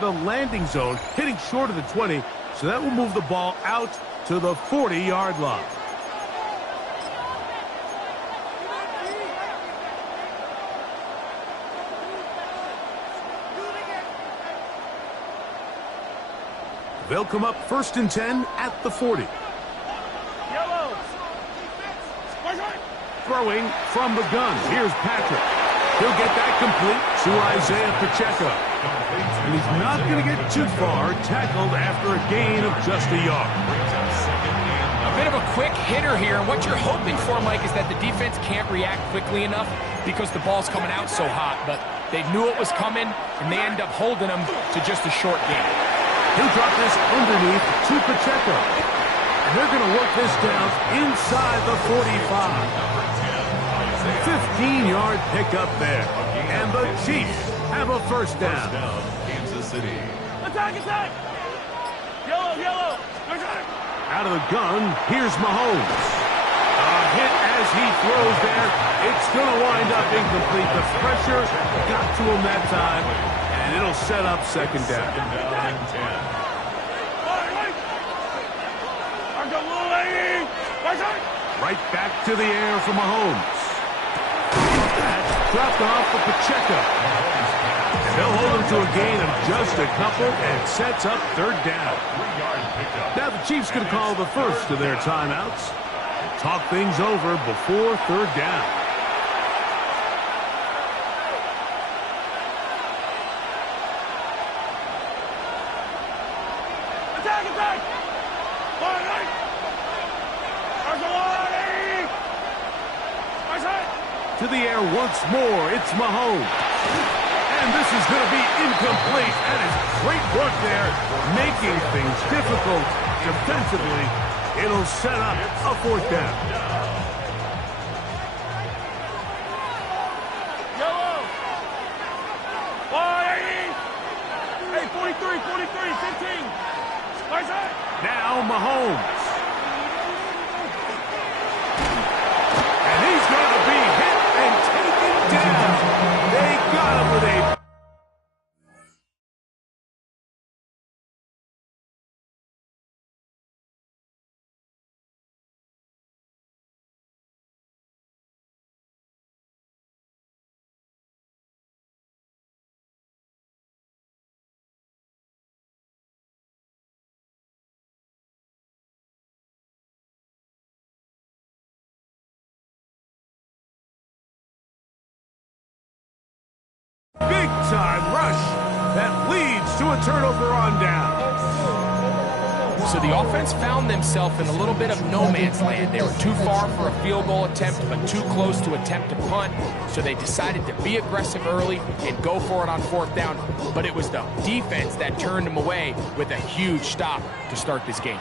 The landing zone, hitting short of the 20, so that will move the ball out to the 40-yard line. They'll come up 1st and 10 at the 40. Throwing from the gun. Here's Patrick. He'll get that complete to Isaiah Pacheco. And he's not going to get too far, tackled after a gain of just a yard. A bit of a quick hitter here, and what you're hoping for, Mike, is that the defense can't react quickly enough because the ball's coming out so hot. But they knew it was coming, and they end up holding them to just a short gain. He'll drop this underneath to Pacheco. And they're going to work this down inside the 45. 15-yard pickup there. And the Chiefs have a first down. Kansas City. Attack, attack! Yellow, yellow! Out of the gun, here's Mahomes. A hit as he throws there. It's going to wind up incomplete. The pressure got to him that time, and it'll set up second down. Right back to the air for Mahomes. That's dropped off for Pacheco. And they'll hold him to a gain of just a couple and sets up third down. Now the Chiefs can call the first of their timeouts. Talk things over before third down. Attack, attack! To the air once more, it's Mahomes. And this is going to be incomplete. That is great work there, making things difficult defensively. It'll set up a fourth down. Yellow! Hey, 43, 15. Now Mahomes. And he's going to be hit and taken down. They got him with a... Big-time rush that leads to a turnover on down. So the offense found themselves in a little bit of no man's land. They were too far for a field goal attempt, but too close to attempt a punt. So they decided to be aggressive early and go for it on fourth down. But it was the defense that turned them away with a huge stop to start this game.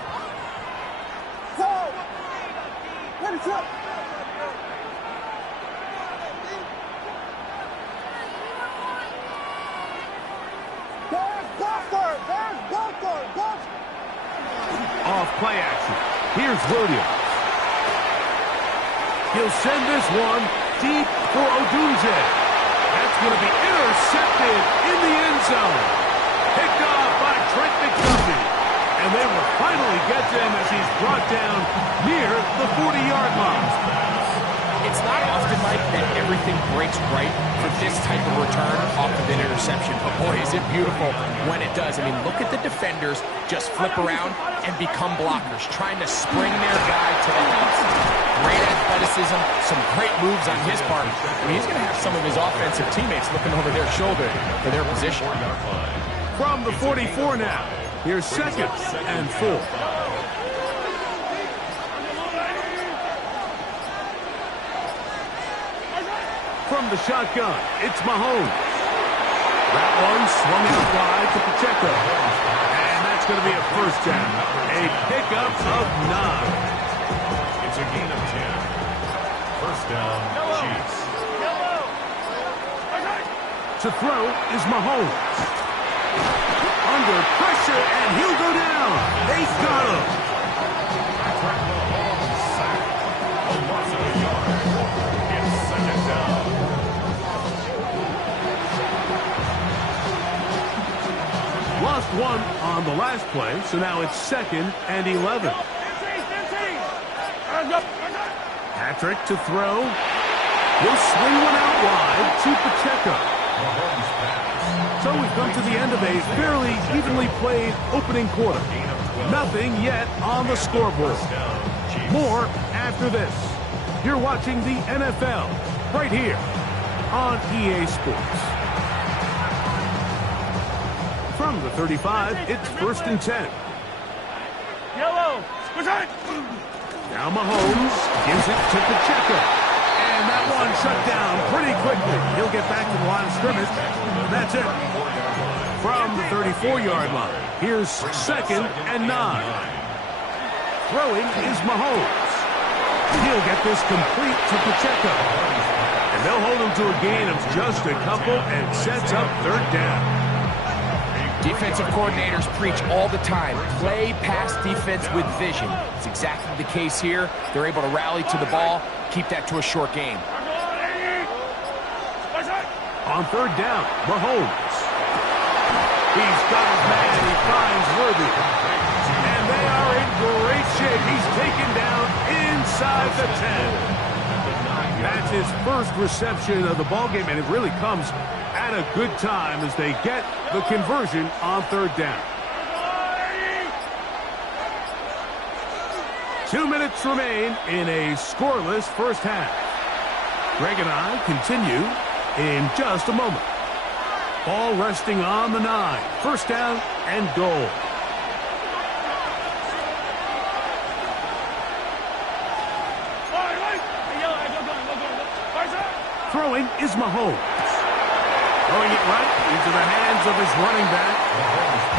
Off play action. Here's Williams. He'll send this one deep for Odunze. That's going to be intercepted in the end zone. Picked off by Trent McDuffie. And they will finally get to him as he's brought down near the 40-yard line. It's not often, Mike, that everything breaks right for this type of return off of an interception. But boy, is it beautiful when it does. I mean, look at the defenders just flip around and become blockers, trying to spring their guy to the top. Great athleticism, some great moves on his part. I mean, he's going to have some of his offensive teammates looking over their shoulder for their position. From the 44 now, here's 2nd and 4. From the shotgun, it's Mahomes. That one swung out wide to Pacheco. And that's going to be a first down. A pickup of 9. It's a gain of 10. First down, Chiefs. To throw is Mahomes. Under pressure, and he'll go down. They got him. Patrick Mahomes sacked. A loss of a yard. It's second down. one on the last play, so now it's 2nd and 11. 15, 15. Patrick to throw. He'll swing one out wide to Pacheco. So we've come to the end of a fairly evenly played opening quarter. Nothing yet on the scoreboard. More after this. You're watching the NFL right here on EA Sports. From the 35, it's 1st and 10. Yellow. Now Mahomes gives it to Pacheco. And that one shut down pretty quickly. He'll get back to the line of scrimmage. That's it. From the 34-yard line, here's 2nd and 9. Throwing is Mahomes. He'll get this complete to Pacheco. And they'll hold him to a gain of just a couple and sets up 3rd down. Defensive coordinators preach all the time, play pass defense with vision. It's exactly the case here. They're able to rally to the ball, keep that to a short game. On 3rd down, Mahomes. He's got his man, he finds Worthy. And they are in great shape. He's taken down inside the 10. That's his first reception of the ballgame, and it really comes at a good time as they get the conversion on 3rd down. 2 minutes remain in a scoreless first half. Greg and I continue in just a moment. Ball resting on the 9. 1st down and goal. Throwing is Mahomes. Throwing it right into the hands of his running back.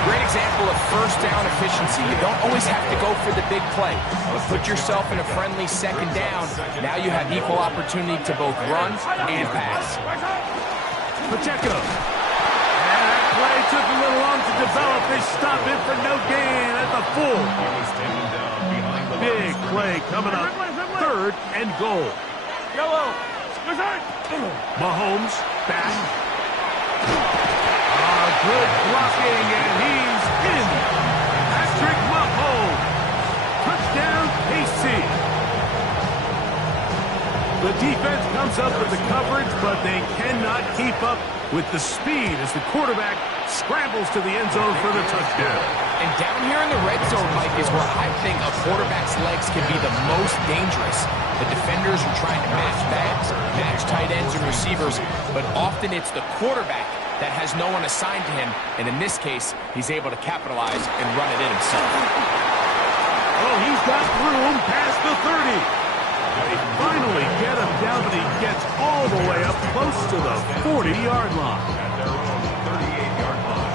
Great example of 1st down efficiency. You don't always have to go for the big play, but put yourself in a friendly 2nd down. Now you have equal opportunity to both run and pass. Pacheco. And that play took a little long to develop. They stop it for no gain at the full. Big play coming up. 3rd and goal. Yellow. Mahomes back. Good blocking, and he's in. Patrick Mahomes. Touchdown, KC. The defense comes up with the coverage, but they cannot keep up with the speed as the quarterback scrambles to the end zone for the touchdown. And down here in the red zone, Mike, is where I think a quarterback's legs can be the most dangerous. The defenders are trying to match backs, match tight ends and receivers, but often it's the quarterback that has no one assigned to him, and in this case, he's able to capitalize and run it in himself. Oh, he's got room past the 30. They finally get him down, but he gets all the way up close to the 40-yard line. At their own 38-yard line.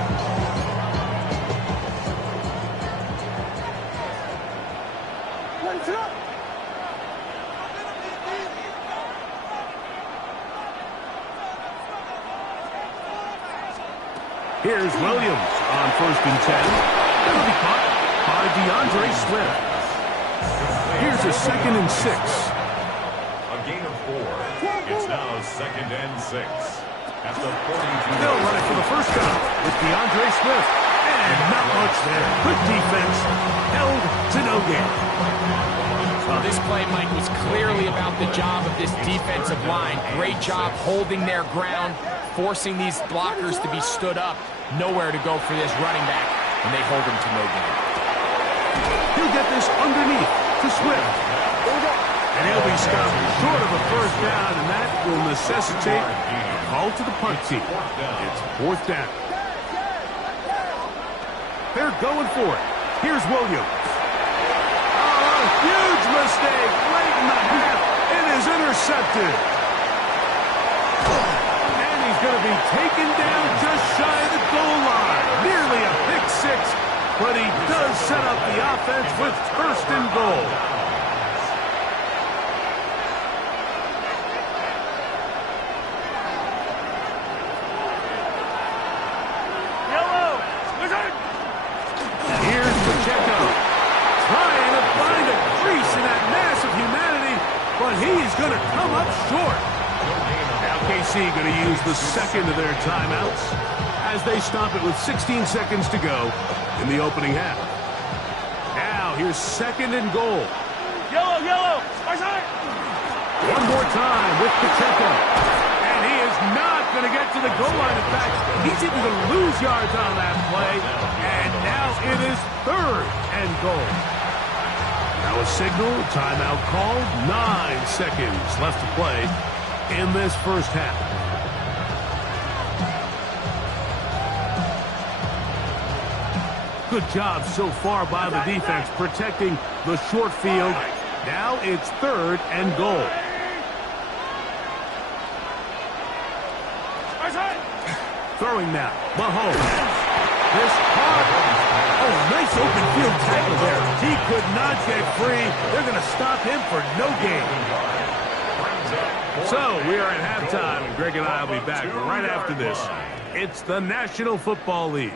Here's Williams on 1st and 10. That'll be caught by DeAndre Swift. Here's a 2nd and 6. A gain of 4. It's now 2nd and 6. At the 42. They'll run it for the 1st time with DeAndre Swift. And not much there. Good defense. Held to no gain. Well, this play, Mike, was clearly about the job of this defensive line. Great job holding their ground, forcing these blockers to be stood up. Nowhere to go for this running back, and they hold him to no gain. He'll get this underneath to Swift. And he'll be stopped short of a 1st down, and that will necessitate a call to the punt team. It's 4th down. They're going for it. Here's Williams. Oh, a huge mistake late in the half. It is intercepted. And he's going to be taken down just shy of the goal line. Nearly a pick 6, but he does set up the offense with 1st and goal. Here's Pacheco, trying to find a crease in that mass of humanity, but he's going to come up short. Now KC going to use the 2nd of their timeouts as they stop it with 16 seconds to go in the opening half. Now here's 2nd and goal. Yellow, yellow. Our side. One more time with Pacheco. And he is not going to get to the goal line. In fact, he's even going to lose yards on that play. And now it is 3rd and goal. Now a signal, timeout called. 9 seconds left to play in this first half. Good job so far by the defense protecting the short field. Now it's 3rd and goal. Our side. Throwing now, Mahomes. This hard. Oh, nice open field tackle there. He could not get free. They're going to stop him for no gain. So we are at halftime, and Greg and I will be back right after this. It's the National Football League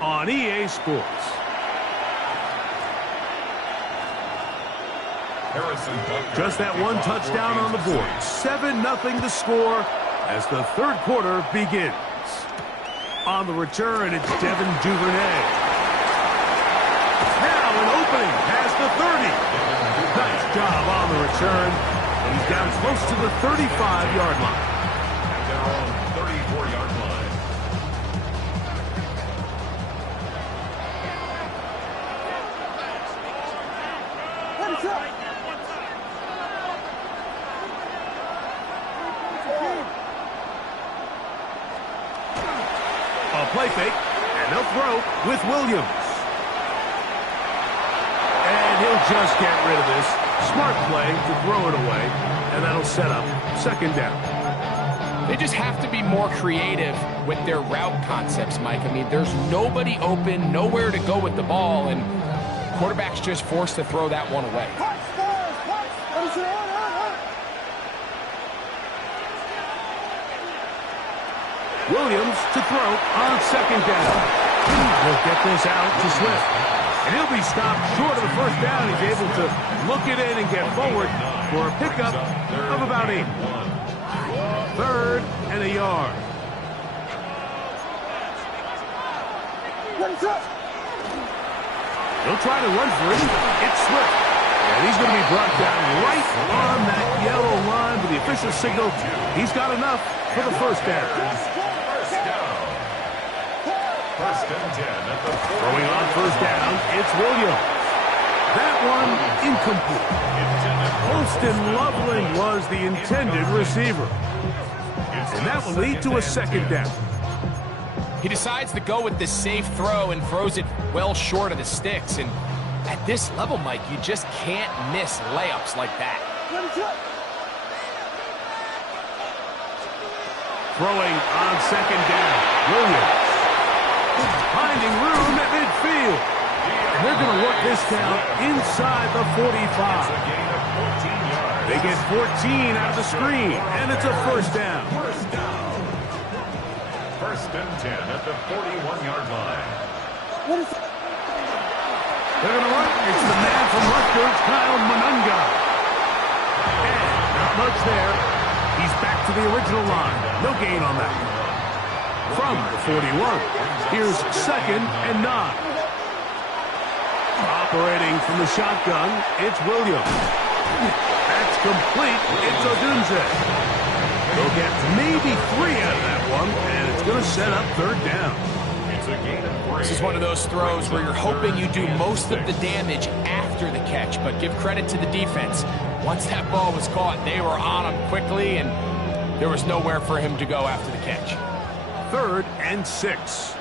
on EA Sports. Just that one touchdown on the board. 7-0 the score as the 3rd quarter begins. On the return, it's Devin Duvernay. Now an opening past the 30. Nice job on the return. And he's down close to the 35-yard line. At their own 34-yard line. A play fake, and they'll throw with Williams. And he'll just get rid of this. Smart play to throw it away, and that'll set up 2nd down. They just have to be more creative with their route concepts, Mike. I mean, there's nobody open, nowhere to go with the ball, and quarterback's just forced to throw that one away. Williams to throw on 2nd down. He'll get this out to Swift. And he'll be stopped short of the 1st down. He's able to look it in and get forward for a pickup of about 8. 3rd and a yard. He'll try to run for it. It's Swift. And he's going to be brought down right on that yellow line with the official signal. He's got enough for the 1st down. First and 10 at the 40. Throwing on 1st down, it's Williams. That one incomplete. Holston Loveland was the intended receiver. And that will lead to a 2nd down. He decides to go with the safe throw and throws it well short of the sticks. And at this level, Mike, you just can't miss layups like that. Throwing on 2nd down, Williams. Finding room at midfield. And they're going to work this down inside the 45. They get 14 out of the screen, and it's a 1st down. First and 10 at the 41-yard line. They're going to run. It's the man from Rutgers, Kyle Monunga. And not much there. He's back to the original line. No gain on that. From the 41, here's 2nd and 9. Operating from the shotgun, it's Williams. That's complete. It's Odunze. They'll get maybe 3 out of that one, and it's going to set up 3rd down. It's a gain of 3. This is one of those throws where you're hoping you do most of the damage after the catch, but give credit to the defense. Once that ball was caught, they were on him quickly, and there was nowhere for him to go after the catch. 3rd and 6.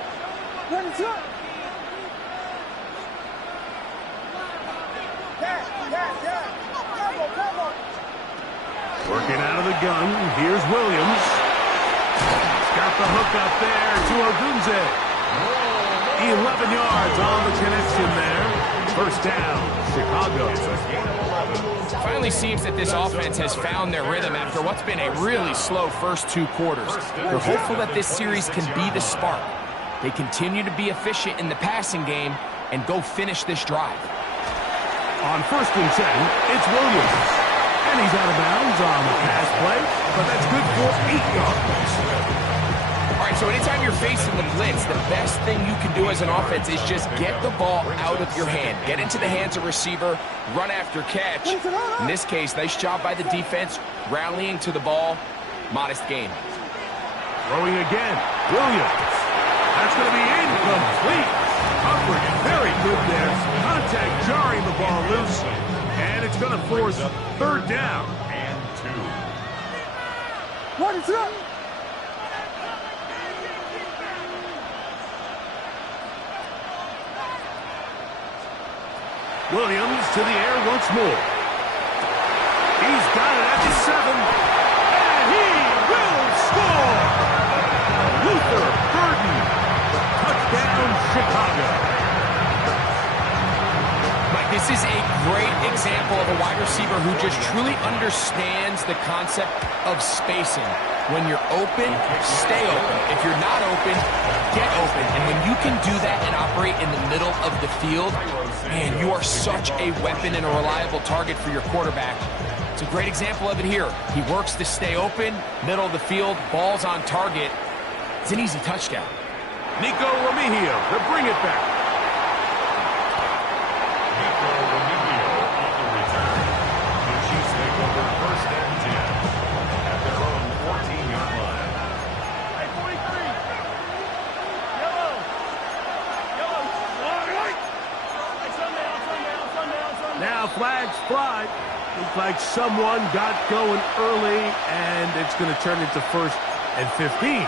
Working out of the gun, here's Williams. He's got the hook up there to Odunze. 11 yards on the connection there. 1st down, Chicago. It finally seems that this offense has found their rhythm after what's been a really slow first 2 quarters. They're hopeful that this series can be the spark. They continue to be efficient in the passing game and go finish this drive. On 1st and 10, it's Williams. And he's out of bounds on the pass play, but that's good for 8 yards. All right, so So anytime you're facing the blitz, the best thing you can do as an offense is just get the ball out of your hand. Get into the hands of receiver, run after catch. In this case, nice job by the defense, rallying to the ball. Modest gain. Throwing again. Williams. That's going to be incomplete. Humphrey, very good there. Contact jarring the ball loose. And it's going to force third down. And 2. What is up? Williams to the air once more. He's got it at the 7. And he will score! Luther Burden. Touchdown, Chicago. Mike, this is a great example of a wide receiver who just truly understands the concept of spacing. When you're open, stay open. If you're not open, get open. And when you can do that and operate in the middle of the field, man, you are such a weapon and a reliable target for your quarterback. It's a great example of it here. He works to stay open, middle of the field, ball's on target. It's an easy touchdown. Nico Remigio to bring it back. Nico Remigio on the return. The Chiefs take over 1st and 10 at their own 14-yard line. Hey, 43. Yellow. Yellow. Right. Hey, sundown. Now flags fly. Looks like someone got going early, and it's going to turn into 1st and 15.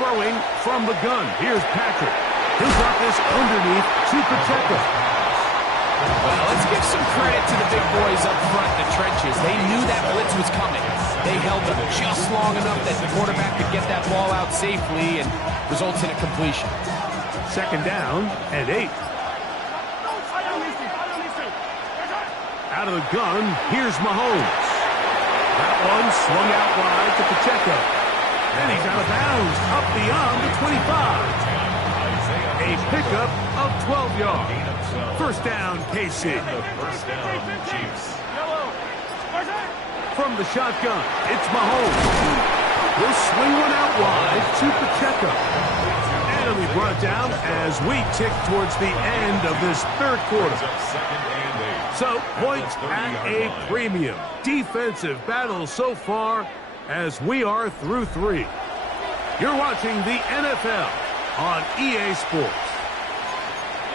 Throwing from the gun. Here's Patrick. He'll drop this underneath to Pacheco. Well, let's give some credit to the big boys up front in the trenches. They knew that blitz was coming. They held them just long enough that the quarterback could get that ball out safely and results in a completion. 2nd down and 8. Out of the gun, here's Mahomes. That one swung out wide to Pacheco. And he's out of bounds, up beyond the 25. A pickup of 12 yards. 1st down, KC. First down, Chiefs. From the shotgun, it's Mahomes. He'll swing one out wide to Pacheco. And he'll be brought down as we tick towards the end of this 3rd quarter. 2nd and 8. So, points at a premium. Defensive battle so far as we are through 3. You're watching the NFL on EA Sports.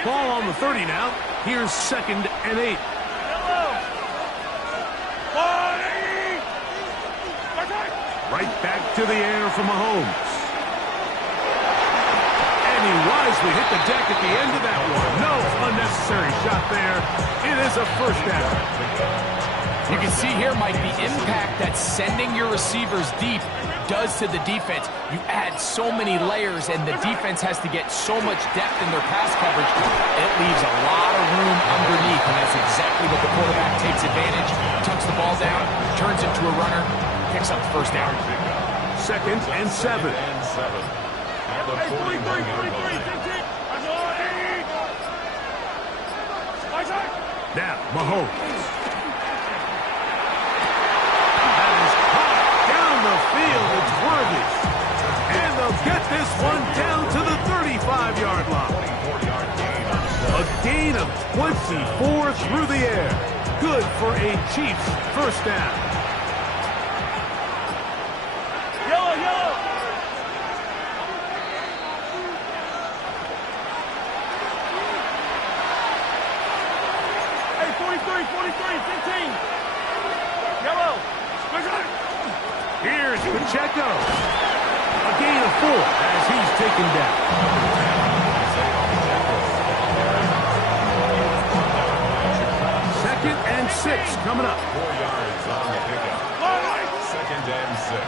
Ball on the 30 now. Here's 2nd and 8. Right back to the air for Mahomes. And he wisely hit the deck at the end of that one. No unnecessary shot there. It is a 1st down. You can see here, Mike, the impact that sending your receivers deep does to the defense. You add so many layers, and the defense has to get so much depth in their pass coverage. It leaves a lot of room underneath, and that's exactly what the quarterback takes advantage. Tucks the ball down, turns into a runner, picks up the 1st down. 2nd and 7. At the 41-yard line. Now, Mahomes. That is caught down the field. It's Worthy. And they'll get this one down to the 35-yard line. 24-yard gain. A gain of 24 through the air. Good for a Chiefs 1st down. Yellow. Hey, 43, 15. Yellow. Here's Pacheco. A gain of 4 as he's taken down. 2nd and 6 coming up. 4 yards on the pickup. 2nd and 6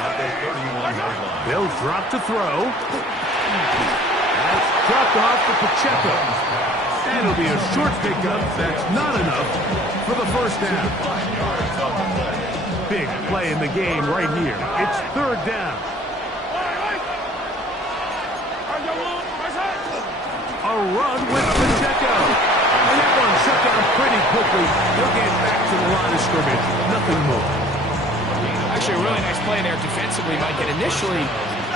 at the 31-yard line. They'll drop to throw. That's dropped off for Pacheco. And it'll be a short pickup. That's not enough for the 1st down. Big play in the game right here. It's 3rd down. A run with Pacheco. And that one shut down pretty quickly. He'll get back to the line of scrimmage. Nothing more. I Actually, a really nice play there defensively, Mike. And initially,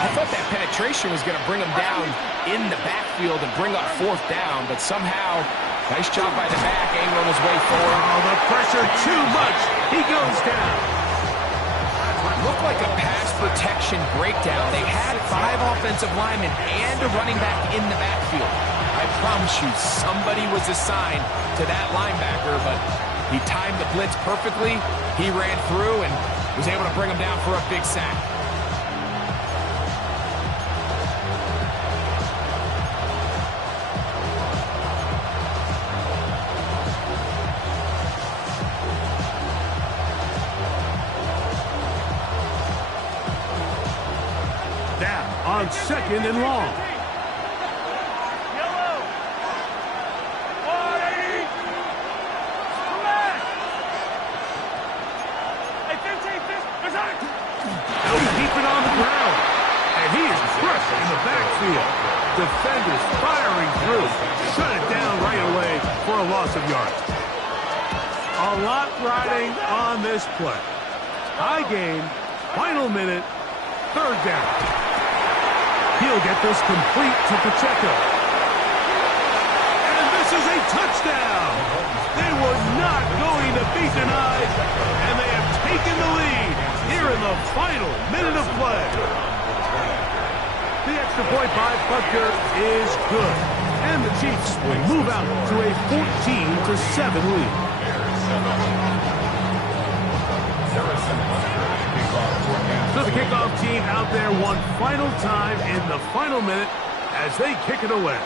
I thought that penetration was going to bring him down in the backfield and bring up fourth down, but somehow, nice job by the back, angling his way forward. Oh, the pressure too much. He goes down. Looked like a pass protection breakdown. They had 5 offensive linemen and a running back in the backfield. I promise you, somebody was assigned to that linebacker, but he timed the blitz perfectly. He ran through and was able to bring him down for a big sack. On second and long. Yellow. 180. Correct. Hey, 15. They'll keep it on the ground. And he is crushed in the backfield. Defenders firing through. Shut it down right away for a loss of yards. A lot riding on this play. High gain. Final minute. Third down. He'll get this complete to Pacheco. And this is a touchdown. They were not going to be denied, and they have taken the lead here in the final minute of play. The extra point by Butker is good, and the Chiefs will move out to a 14-7 lead. So the kickoff team out there one final time in the final minute as they kick it away.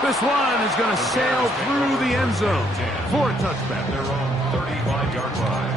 This one is going to sail through the end zone for a touchback. Their own 35-yard line.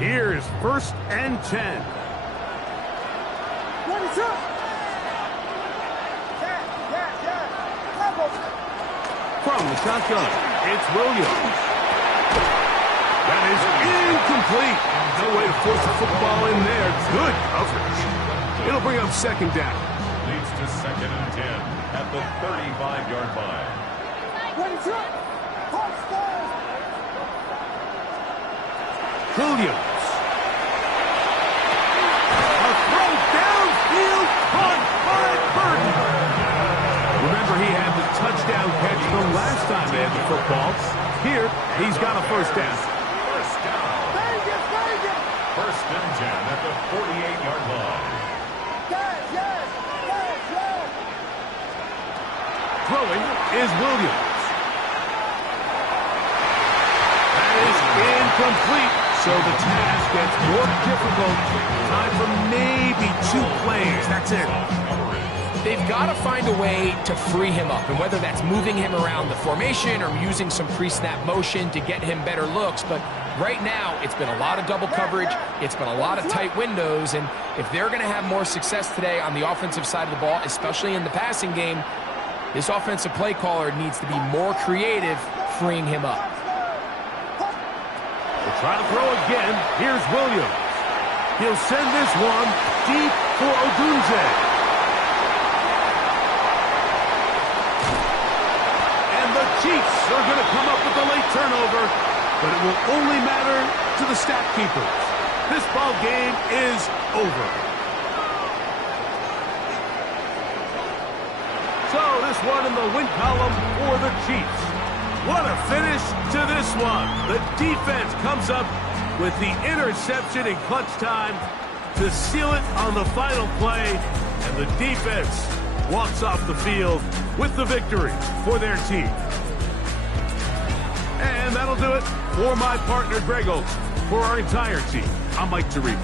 Here's 1st and 10. From the shotgun, it's Williams. That is incomplete. No way to force the football in there. Good coverage. It'll bring up second down. Leads to 2nd and 10 at the 35-yard line. Williams. A throw downfield caught by Burton. Remember, he had the touchdown catch the last time they had the football. Here, he's got a first down. First down. First and 10 at the 48-yard line. Throwing is Williams. That is incomplete. So the task gets more difficult. Time for maybe 2 plays. That's it. They've got to find a way to free him up, and whether that's moving him around the formation or using some pre-snap motion to get him better looks. But right now, it's been a lot of double coverage. It's been a lot of tight windows, and if they're going to have more success today on the offensive side of the ball, especially in the passing game, this offensive play caller needs to be more creative freeing him up. They'll try to throw again. Here's Williams. He'll send this one deep for Odunze. And the Chiefs are going to come up with a late turnover, but it will only matter to the stat keepers. This ball game is over. So this one in the win column for the Chiefs. What a finish to this one. The defense comes up with the interception in clutch time to seal it on the final play, and the defense walks off the field with the victory for their team. And that'll do it for my partner, Greg Olsen. For our entire team, I'm Mike Tirico.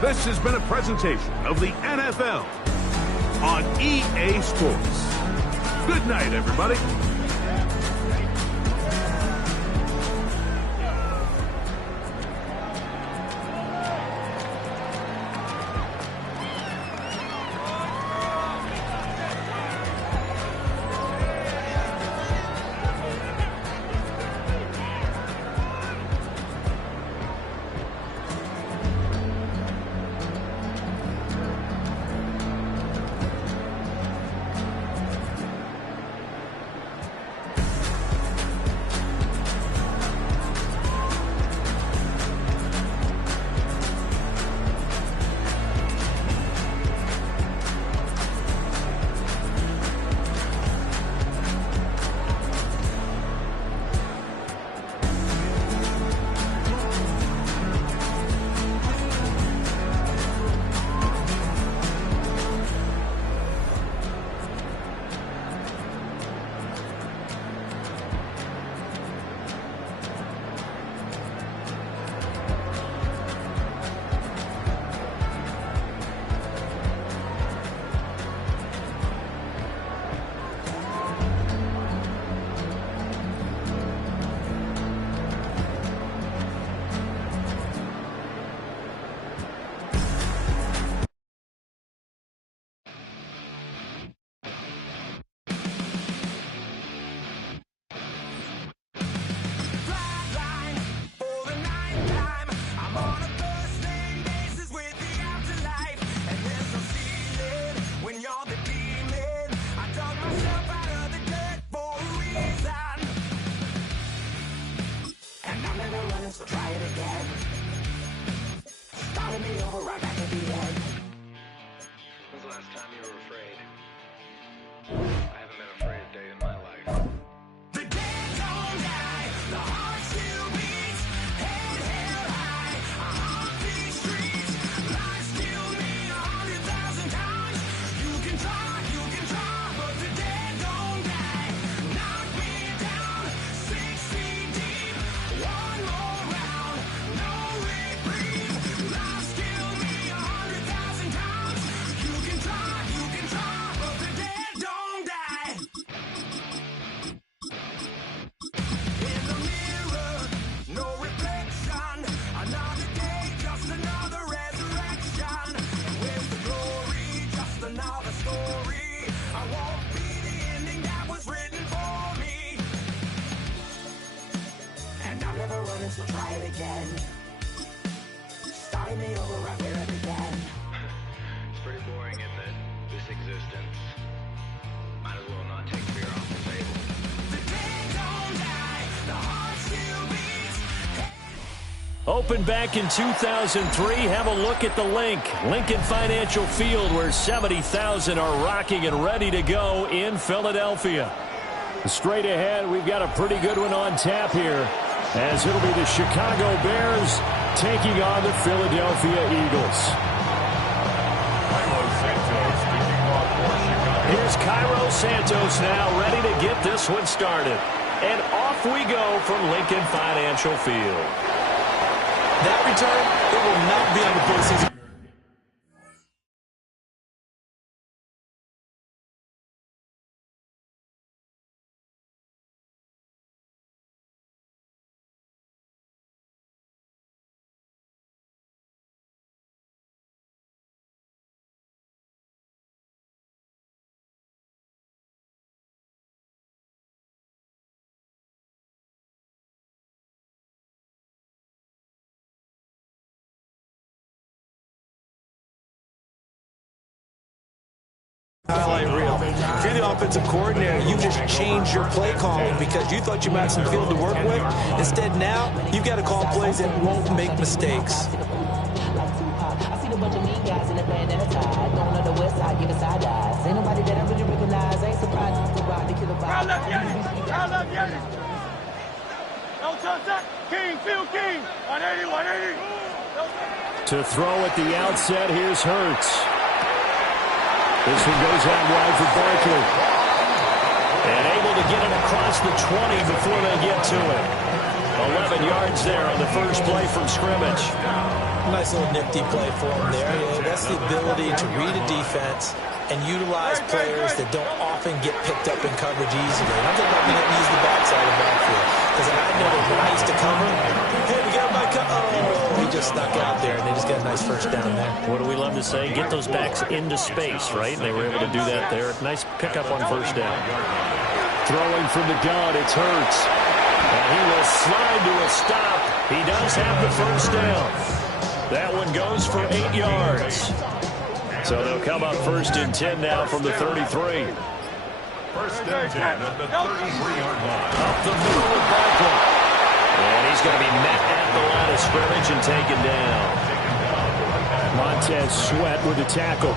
This has been a presentation of the NFL on EA Sports. Good night, everybody. So try it again. Starting me over right where it began. It's pretty boring, isn't it? This existence. Might as well not take fear off the table. The dead don't die, the heart still beats. Opened back in 2003. Have a look at the link. Lincoln Financial Field, where 70,000 are rocking and ready to go in Philadelphia. Straight ahead, we've got a pretty good one on tap here, as it'll be the Chicago Bears taking on the Philadelphia Eagles. Here's Cairo Santos now, ready to get this one started. And off we go from Lincoln Financial Field. That return, it will not be on the postseason. Highlight reel. If you're the offensive coordinator, you just changed your play calling because you thought you might have some field to work with. Instead, now you've got to call plays that won't make mistakes. a bunch of mean guys in a band and a tie. Throwing on the west side, giving side eyes. Ain't nobody that I really recognize. Ain't surprised to ride to kill a vibe. Crowd left Yanni. Crowd left Yanni. No touch that. King, Phil King. 180, 180. To throw at the outset, here's Hurts. This one goes out wide for Barkley. And able to get it across the 20 before they get to it. 11 yards there on the first play from scrimmage. Nice little nifty play for him there. Yeah, that's the ability to read a defense and utilize players that don't often get picked up in coverage easily. And I'm talking about being able to use the backside of the backfield. Because I know that when I used to cover, hey, we got my he just snuck out there, and they just got a nice first down there. What do we love to say? Get those backs into space, right? And they were able to do that there. Nice pickup on first down. Throwing from the gun, it's Hurts. And he will slide to a stop. He does have the first down. That one goes for 8 yards. So they'll come up first and 10 now from the 33. First and 10 at the 33-yard line. Up the middle with Barkley. And he's going to be met at the line of scrimmage and taken down. Montez Sweat with a tackle.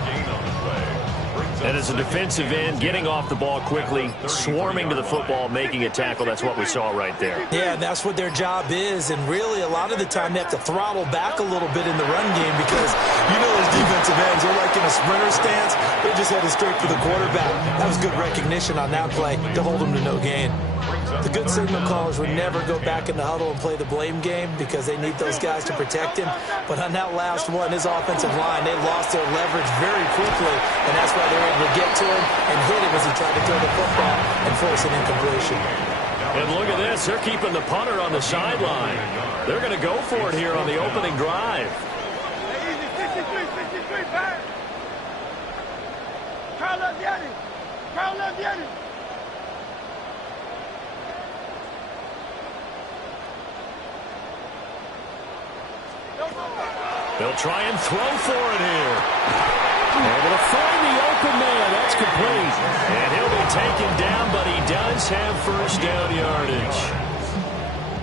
And as a defensive end, getting off the ball quickly, swarming to the football, making a tackle. That's what we saw right there. Yeah, that's what their job is. And really, a lot of the time, they have to throttle back a little bit in the run game because, you know, those defensive ends are like in a sprinter stance. They just headed straight for the quarterback. That was good recognition on that play to hold them to no gain. The good signal callers would never go back in the huddle and play the blame game because they need those guys to protect him. But on that last one, his offensive line, they lost their leverage very quickly, and that's why they were able to get to him and hit him as he tried to throw the football and force an incompletion. And look at this. They're keeping the punter on the sideline. They're going to go for it here on the opening drive. Easy, 63, back. Crowd left Yanni. Crowd left Yanni. They'll try and throw for it here. Able to find the open man. That's complete. And he'll be taken down, but he does have first down yardage.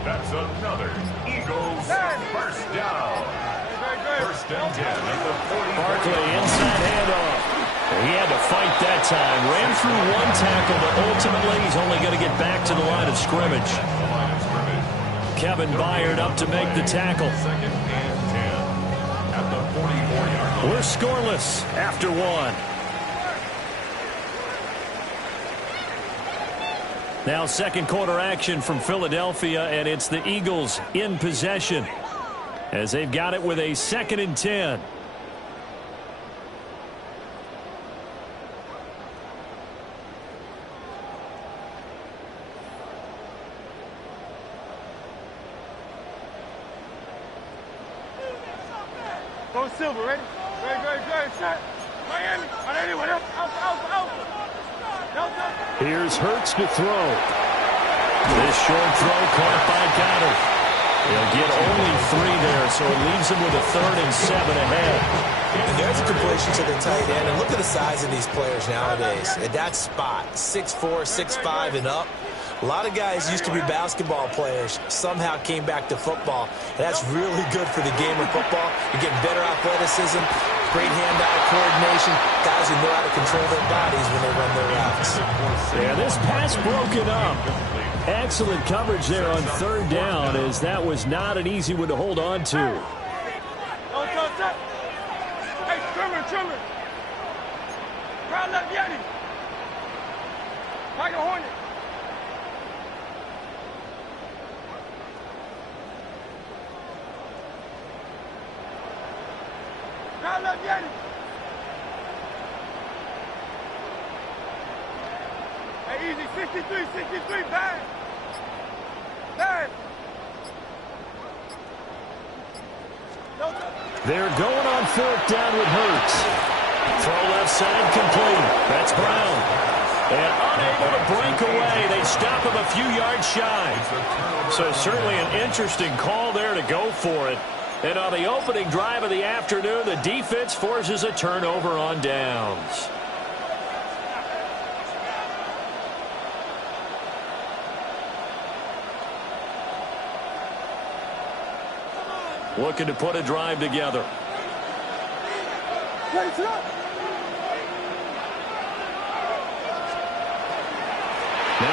That's another Eagles first down. First and 10 at the 40. Barkley inside handoff. He had to fight that time. Ran through one tackle, but ultimately he's only going to get back to the line of scrimmage. Kevin Byard up to make the tackle. Second and 10 at the 44-yard line. We're scoreless after one. Now second quarter action from Philadelphia, and it's the Eagles in possession as they've got it with a 2nd and 10. Go Silver, ready? Ready, set. Miami, 180, what up? Out. Here's Hurts to throw. This short throw caught by Goddard. He'll get only 3 there, so it leaves him with a 3rd and 7 ahead. And there's a completion to the tight end. And look at the size of these players nowadays. At that spot, 6'4", 6'5", and up. A lot of guys used to be basketball players, somehow came back to football. And that's really good for the game of football. You're getting better athleticism, great hand-eye coordination, guys who know how to control their bodies when they run their routes. Yeah, this pass broken up. Excellent coverage there on 3rd down, as that was not an easy one to hold on to. Don't touch that. Hey, trimmer. Crowd left Yanni. Tiger Hornet. Crowd left Yanni. Hey, easy, 63, bang. They're going on 4th down with Hurts. Throw left side complete. That's Brown. And unable to break away. They stop him a few yards shy. So certainly an interesting call there to go for it. And on the opening drive of the afternoon, the defense forces a turnover on downs. Looking to put a drive together. Now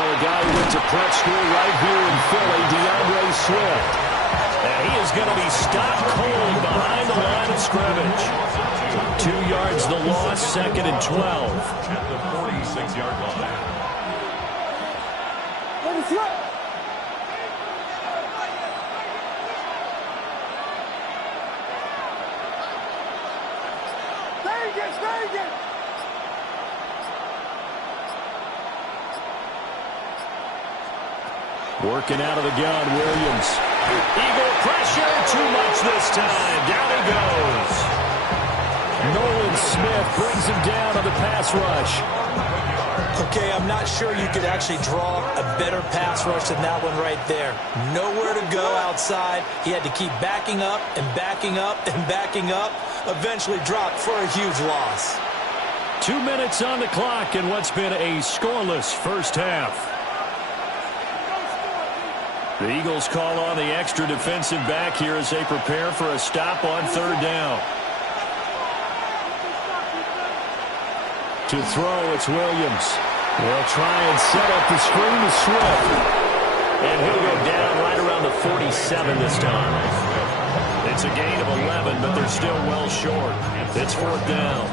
a guy who went to prep school right here in Philly, DeAndre Swift. And he is going to be stopped cold behind the line of scrimmage. 2 yards the loss, 2nd and 12. At the 46-yard line. Working out of the gun, Williams. Eagle pressure, too much this time. Down he goes. Nolan Smith brings him down on the pass rush. Okay, I'm not sure you could actually draw a better pass rush than that one right there. Nowhere to go outside. He had to keep backing up and backing up and backing up. Eventually dropped for a huge loss. 2 minutes on the clock in what's been a scoreless first half. The Eagles call on the extra defensive back here as they prepare for a stop on 3rd down. To throw, it's Williams. They'll try and set up the screen to Swift. And he'll go down right around the 47 this time. It's a gain of 11, but they're still well short. It's 4th down.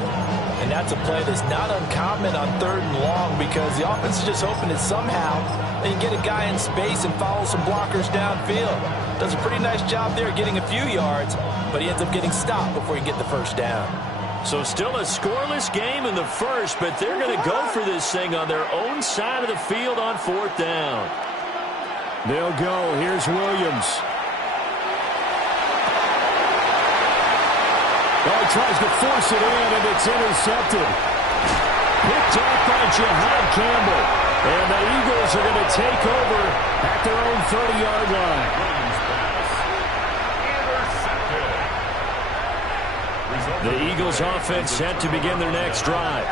And that's a play that's not uncommon on 3rd and long because the offense is just hoping that somehow they can get a guy in space and follow some blockers downfield. Does a pretty nice job there getting a few yards, but he ends up getting stopped before he gets the first down. So still a scoreless game in the first, but they're going to go for this thing on their own side of the field on 4th down. They'll go. Here's Williams. Oh, he tries to force it in, and it's intercepted. Picked off by Jihad Campbell. And the Eagles are going to take over at their own 30-yard line. The Eagles offense set to begin their next drive.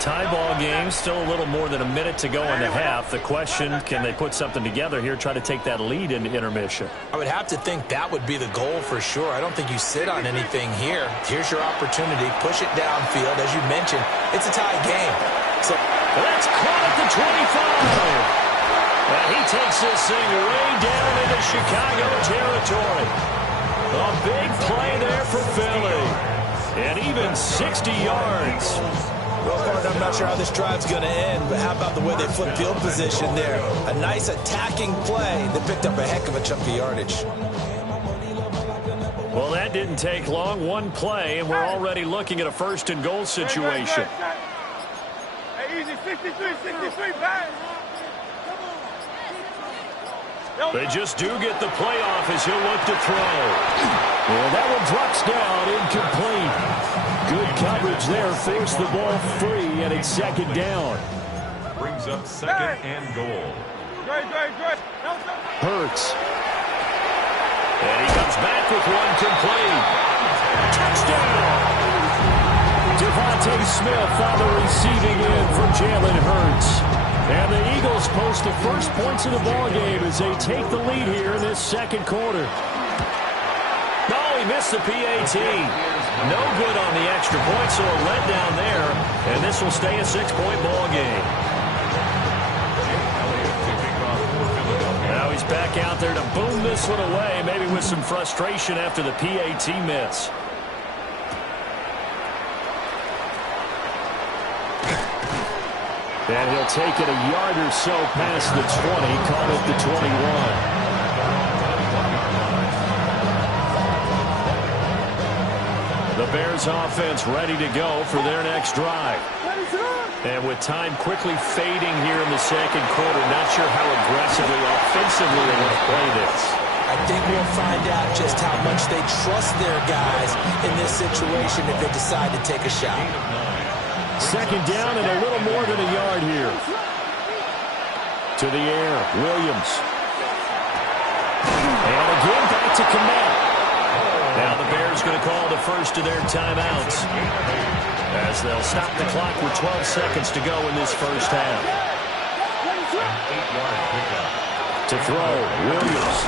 Tie ball game, still a little more than a minute to go in the half. The question, can they put something together here, try to take that lead into intermission? I would have to think that would be the goal for sure. I don't think you sit on anything here. Here's your opportunity. Push it downfield. As you mentioned, it's a tie game. So that's caught at the 25. And he takes this thing way down into Chicago territory. A big play there for Philly. And even 60 yards. Well, Bart, I'm not sure how this drive's going to end, but how about the way they flip field position there? A nice attacking play that picked up a heck of a chunk of yardage. Well, that didn't take long. One play, and we're already looking at a 1st and goal situation. Hey, easy, 63, pass. They just do get the playoff as he'll look to throw. Well, that one drops down, incomplete. Good coverage there, forced the ball free, and it's 2nd down. Brings up 2nd and goal. Great. Hurts. And he comes back with one complete. Touchdown! Devontae Smith on the receiving end for Jalen Hurts. And the Eagles post the first points of the ballgame as they take the lead here in this 2nd quarter. No, he missed the PAT. No good on the extra point, so a letdown there. And this will stay a 6-point ball game. Now he's back out there to boom this one away, maybe with some frustration after the PAT miss. And he'll take it a yard or so past the 20, call it the 21. The Bears offense ready to go for their next drive. And with time quickly fading here in the 2nd quarter, not sure how aggressively, offensively they want to play this. I think we'll find out just how much they trust their guys in this situation if they decide to take a shot. 2nd down and a little more than a yard here. To the air, Williams. And again back to Kmet. Now the Bears going to call the first of their timeouts as they'll stop the clock with 12 seconds to go in this first half. To throw, Williams.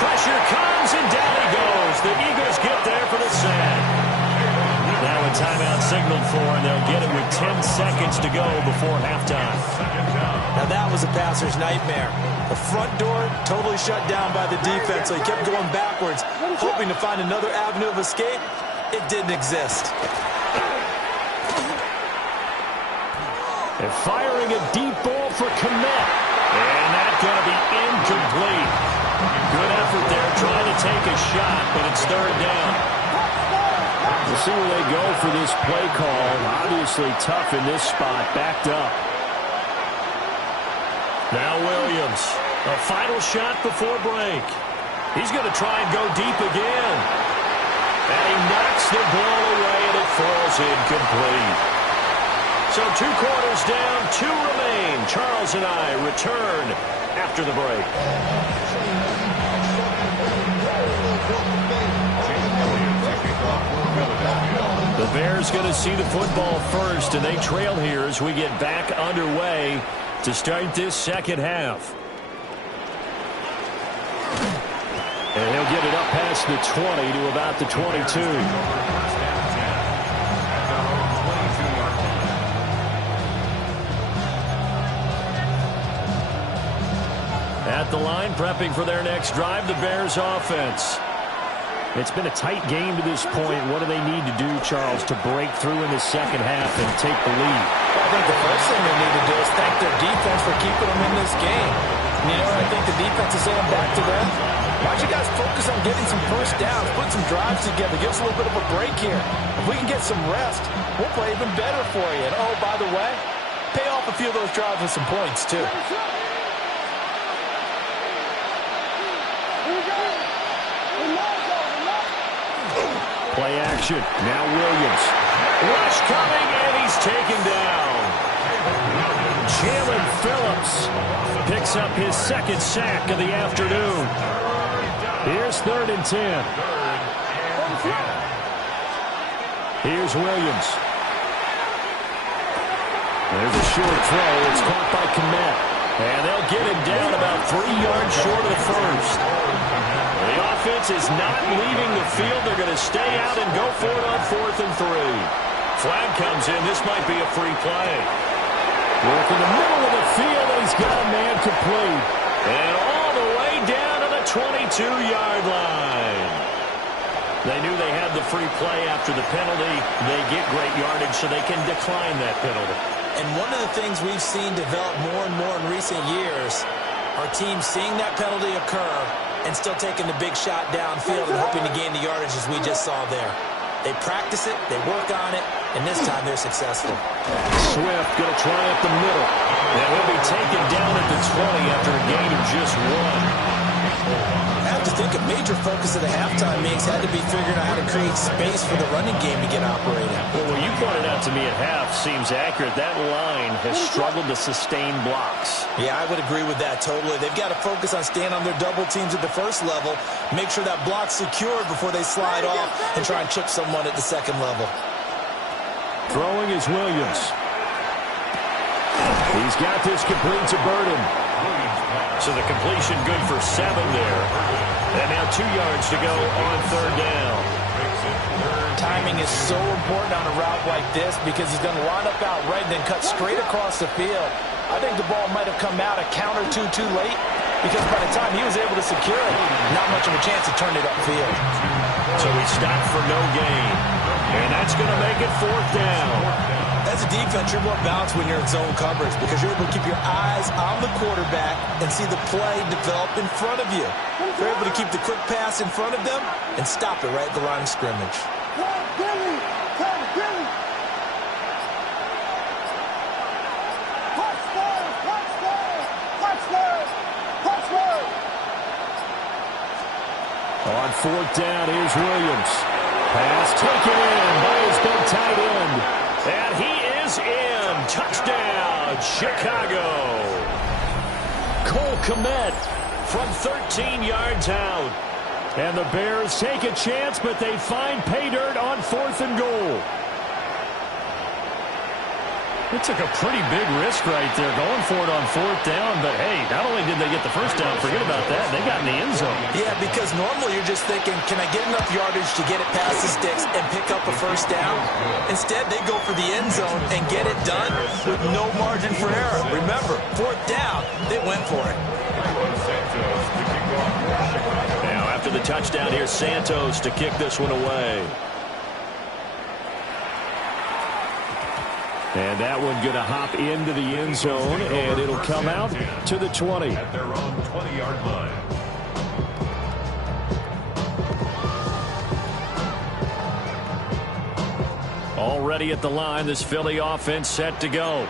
Pressure comes and down he goes. The Eagles get there for the sack. Now a timeout signaled for, and they'll get it with 10 seconds to go before halftime. Now that was a passer's nightmare. The front door totally shut down by the defense, so he kept going backwards, hoping to find another avenue of escape. It didn't exist. They're firing a deep ball for Kmet. And that's going to be incomplete. Good effort there trying to take a shot, but it's third down. We'll see where they go for this play call. Obviously tough in this spot, backed up. Now Williams, a final shot before break. He's going to try and go deep again. And he knocks the ball away, and it falls incomplete. So 2 quarters down, 2 remain. Charles and I return after the break. The Bears going to see the football first, and they trail here as we get back underway to start this second half. And he'll get it up past the 20 to about the 22. At the line, prepping for their next drive, the Bears offense. It's been a tight game to this point. What do they need to do, Charles, to break through in the second half and take the lead? I think the first thing they need to do is thank their defense for keeping them in this game. You know, I think the defense is saying back to them, why don't you guys focus on getting some first downs, put some drives together, give us a little bit of a break here. If we can get some rest, we'll play even better for you. And, oh, by the way, pay off a few of those drives with some points, too. Play action. Now Williams. Rush coming, and he's taken down. Jalen Phillips picks up his second sack of the afternoon. Here's 3rd and 10. Here's Williams. There's a short throw. It's caught by Kmet. And they'll get him down about 3 yards short of the first. The offense is not leaving the field. They're going to stay out and go for it on 4th and 3. Flag comes in. This might be a free play. Work in the middle of the field, and he's got a man complete. And all the way down to the 22-yard line. They knew they had the free play after the penalty. They get great yardage, so they can decline that penalty. And one of the things we've seen develop more and more in recent years are teams seeing that penalty occur and still taking the big shot downfield and hoping to gain the yardage as we just saw there. They practice it, they work on it, and this time they're successful. Swift going to try up the middle. And he'll be taken down at the 20 after a gain of just 1. I have to think a major focus of the halftime meetings had to be figuring out how to create space for the running game to get operating. Well, what you pointed out to me at half seems accurate. That line has struggled to sustain blocks. Yeah, I would agree with that totally. They've got to focus on staying on their double teams at the first level, make sure that block's secured before they slide off and try and chip someone at the second level. Throwing is Williams. He's got this complete to Burden. So the completion good for 7 there. And now 2 yards to go on 3rd down. Timing is so important on a route like this because he's going to line up out right and then cut straight across the field. I think the ball might have come out a count or two too late because by the time he was able to secure it, not much of a chance to turn it upfield. So he stopped for no gain. And that's going to make it 4th down. As a defense, you're more balanced when you're in zone coverage because you're able to keep your eyes on the quarterback and see the play develop in front of you. You're able to keep the quick pass in front of them and stop it right at the line of scrimmage. On 4th down, here's Williams. Pass taken in by his big tight end. And he is in. Touchdown, Chicago. Cole Kmet from 13 yards out. And the Bears take a chance, but they find pay dirt on 4th and goal. It took a pretty big risk right there going for it on 4th down, but hey, not only did they get the first down, forget about that, they got in the end zone. Yeah, because normally you're just thinking, can I get enough yardage to get it past the sticks and pick up a first down? Instead, they go for the end zone and get it done with no margin for error. Remember, 4th down, they went for it. Now, after the touchdown, here's Santos to kick this one away. And that one going to hop into the end zone, and it'll come out to the 20. At their own 20-yard line. Already at the line, this Philly offense set to go.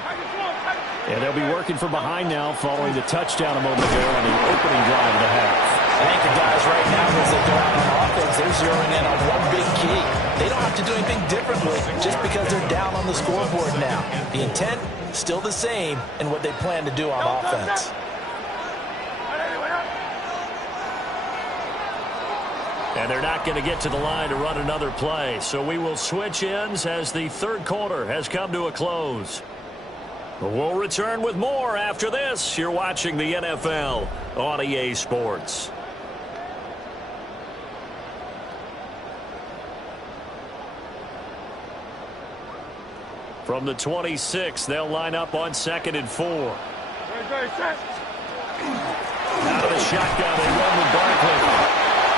And they'll be working from behind now following the touchdown a moment ago on the opening drive of the half. I think the guys right now, as they go out on offense, they're zeroing in on one big key. They don't have to do anything differently just because they're down on the scoreboard now. The intent, still the same, and what they plan to do on offense. And they're not going to get to the line to run another play. So we will switch ends as the third quarter has come to a close. We'll return with more after this. You're watching the NFL on EA Sports. From the 26, they'll line up on 2nd and 4. Out of the shotgun, they run with Barkley.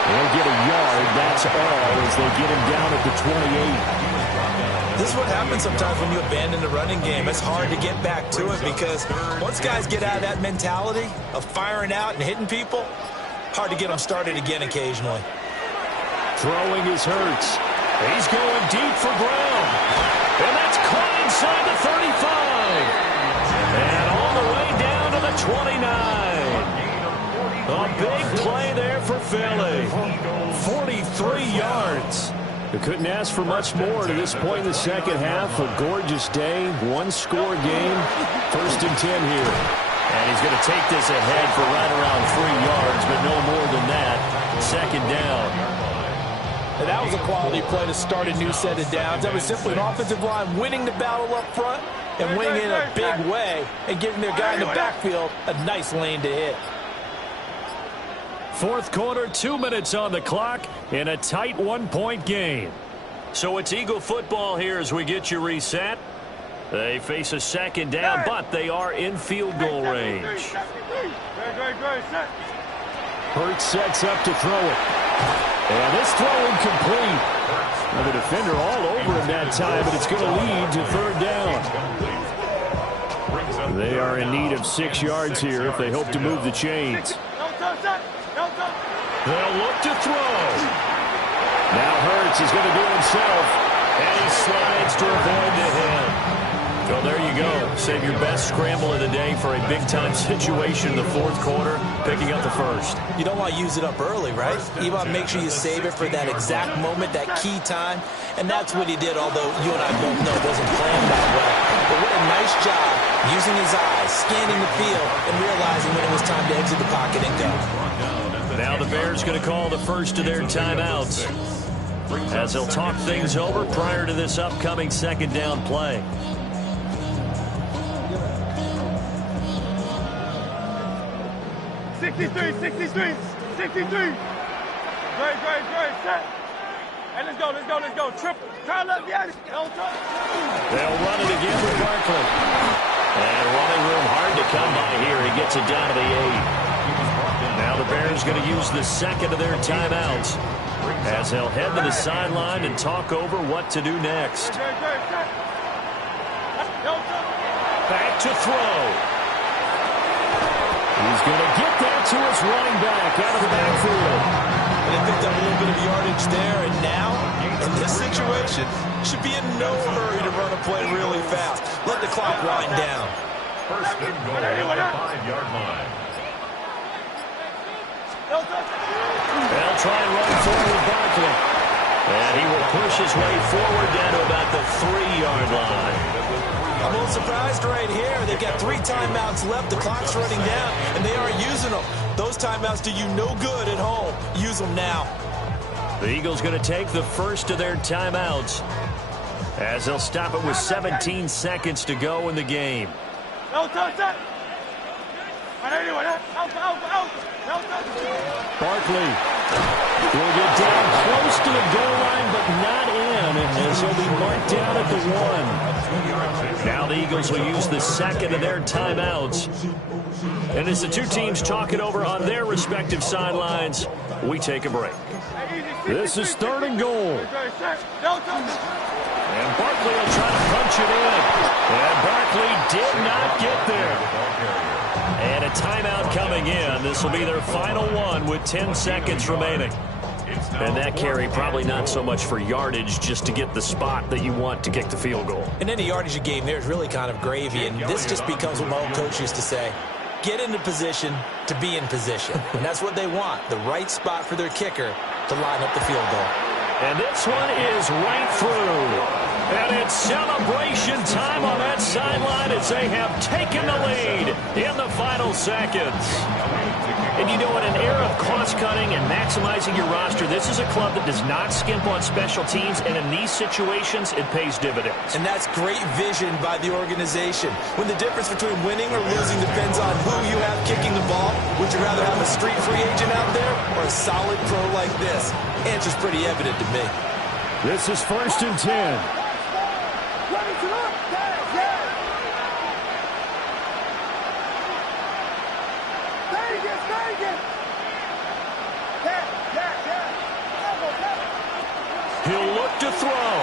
They'll get a yard, that's all, as they get him down at the 28. This is what happens sometimes when you abandon the running game. It's hard to get back to it because once guys get out of that mentality of firing out and hitting people, hard to get them started again occasionally. Throwing is Hurts. He's going deep for Brown. And that's caught inside the 35. And all the way down to the 29. A big play there for Philly. 43 yards. They couldn't ask for much more to this point in the second half. A gorgeous day, one-score game. 1st and 10 here. And he's going to take this ahead for right around 3 yards, but no more than that. 2nd down. And that was a quality play to start a new set of downs. That was simply an offensive line winning the battle up front and winning in a big way and giving their guy in the backfield a nice lane to hit. 4th quarter, 2 minutes on the clock in a tight 1-point game. So it's Eagle football here as we get you reset. They face a 2nd down, but they are in field goal range. Hurts sets up to throw it. And this throw incomplete. Well, the defender all over him that time, but it's going to lead to 3rd down. They are in need of 6 yards here if they hope to move the chains. They'll look to throw. Now Hurts is going to do it himself, and he slides to avoid the hit. Well, there you go. Save your best scramble of the day for a big-time situation in the 4th quarter, picking up the 1st. You don't want to use it up early, right? You want to make sure you save it for that exact moment, that key time, and that's what he did, although you and I both know it wasn't planned that way. But what a nice job using his eyes, scanning the field, and realizing when it was time to exit the pocket and go. Now the Bears going to call the first of their timeouts as they'll talk things over prior to this upcoming 2nd down play. Great. Set. Hey, let's go. Triple. Try left, yeah. They'll run it again with Barkley. And running room hard to come by here. He gets it down to the 8. Now the Bears going to use the 2nd of their timeouts as they'll head to the sideline and talk over what to do next. Back to throw. He's going to get that to his running back out of the backfield. And they picked up a little bit of yardage there, and now, in this situation, should be in no hurry to run a play really fast. Let the clock wind down. 1st and goal at the 5-yard line. They'll try and run forward with Barkley. And he will push his way forward down to about the 3-yard line. I'm a little surprised right here. They've got 3 timeouts left. The clock's running down, and they are using them. Those timeouts do you no good at home. Use them now. The Eagles going to take the first of their timeouts. as they'll stop it with 17 seconds to go in the game. No touch that. 180, Barkley will get down close to the goal line, but not in, as he'll be marked down at the 1. Now the Eagles will use the second of their timeouts. And as the two teams talk it over on their respective sidelines, we take a break. This is 3rd and goal. And Barkley will try to punch it in. And Barkley did not get there. And a timeout coming in. This will be their final one with 10 seconds remaining. And that carry probably not so much for yardage, just to get the spot that you want to kick the field goal. In any yardage game, there's really kind of gravy, and this just becomes what my old coach used to say. Get into position to be in position. And that's what they want, the right spot for their kicker to line up the field goal. And this one is right through. And it's celebration time on that sideline as they have taken the lead in the final seconds. And you know, in an era of cost-cutting and maximizing your roster, this is a club that does not skimp on special teams, and in these situations, it pays dividends. And that's great vision by the organization. When the difference between winning or losing depends on who you have kicking the ball, would you rather have a street free agent out there or a solid pro like this? Answer's pretty evident to me. This is 1st and 10. He'll look to throw.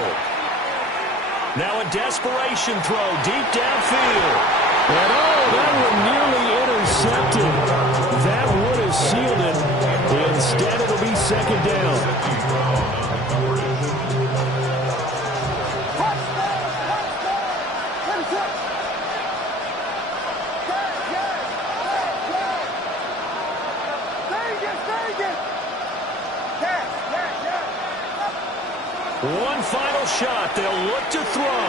Now a desperation throw deep downfield. And that one nearly intercepted. That would have sealed it. Instead, it'll be 2nd down. One final shot. They'll look to throw.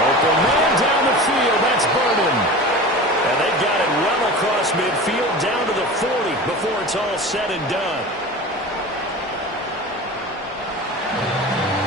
Open man down the field. That's Burden. And they got it well across midfield down to the 40 before it's all said and done.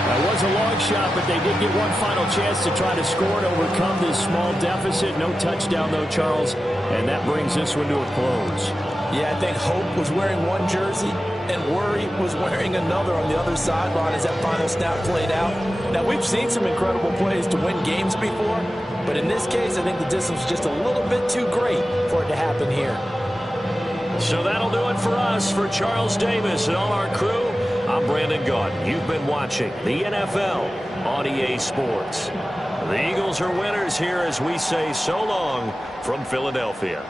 That was a long shot, but they did get one final chance to try to score and overcome this small deficit. No touchdown, though, Charles. And that brings this one to a close. Yeah, I think Hope was wearing one jersey and Worry was wearing another on the other sideline as that final snap played out. Now, we've seen some incredible plays to win games before, but in this case, I think the distance was just a little bit too great for it to happen here. So that'll do it for us. For Charles Davis and all our crew, I'm Brandon Gaudin. You've been watching the NFL on EA Sports. The Eagles are winners here as we say so long from Philadelphia.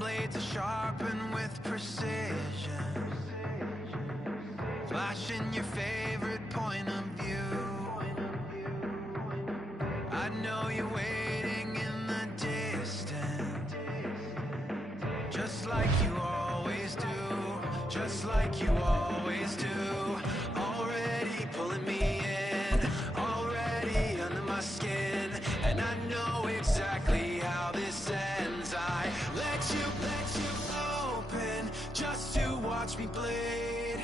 blades are sharpened with precision, flashing your favorite point of view. I know you're waiting in the distance, just like you always do, just like you always do. Already pulling me in, already under my skin, and I know exactly how this ends. I let you open just to watch me bleed.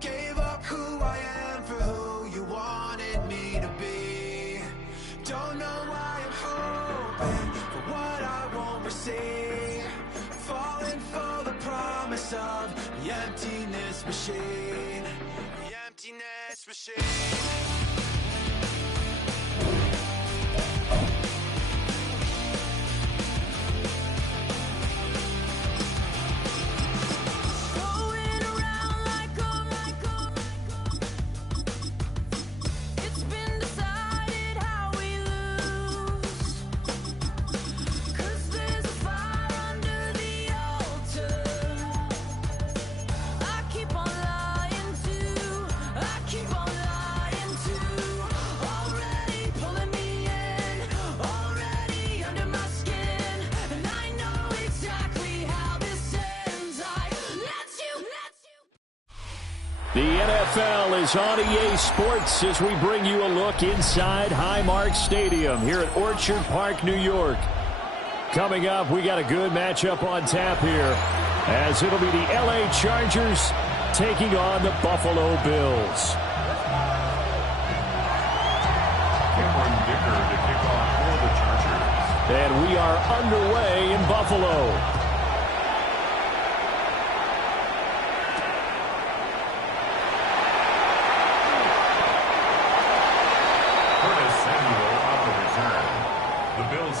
Gave up who I am for who you wanted me to be. Don't know why I'm hoping for what I won't receive. Falling for the promise of the emptiness machine. The emptiness machine. The NFL is on EA Sports as we bring you a look inside Highmark Stadium here at Orchard Park, New York. Coming up, we got a good matchup on tap here, as it'll be the LA Chargers taking on the Buffalo Bills. Cameron Dicker to kick off for the Chargers. And we are underway in Buffalo.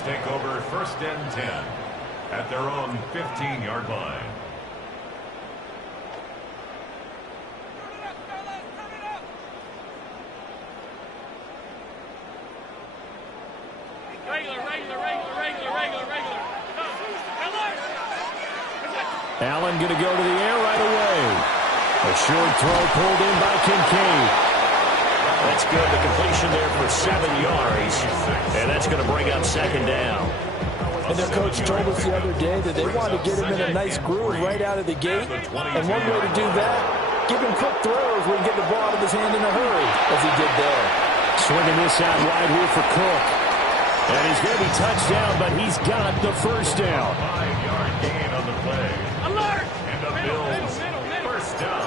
Take over 1st and 10 at their own 15-yard line. Allen going to go to the air right away. A short throw pulled in by Kincaid. That's good. The completion there for 7 yards. And that's going to bring up 2nd down. And their coach told us the other day that they wanted to get him in a nice groove right out of the gate. And one way to do that, give him quick throws where he can get the ball out of his hand in a hurry, as he did there. Swinging this out wide here for Cook. And he's going to be touched down, but he's got the 1st down. 5-yard gain on the play. Alert! And the Bills, 1st down.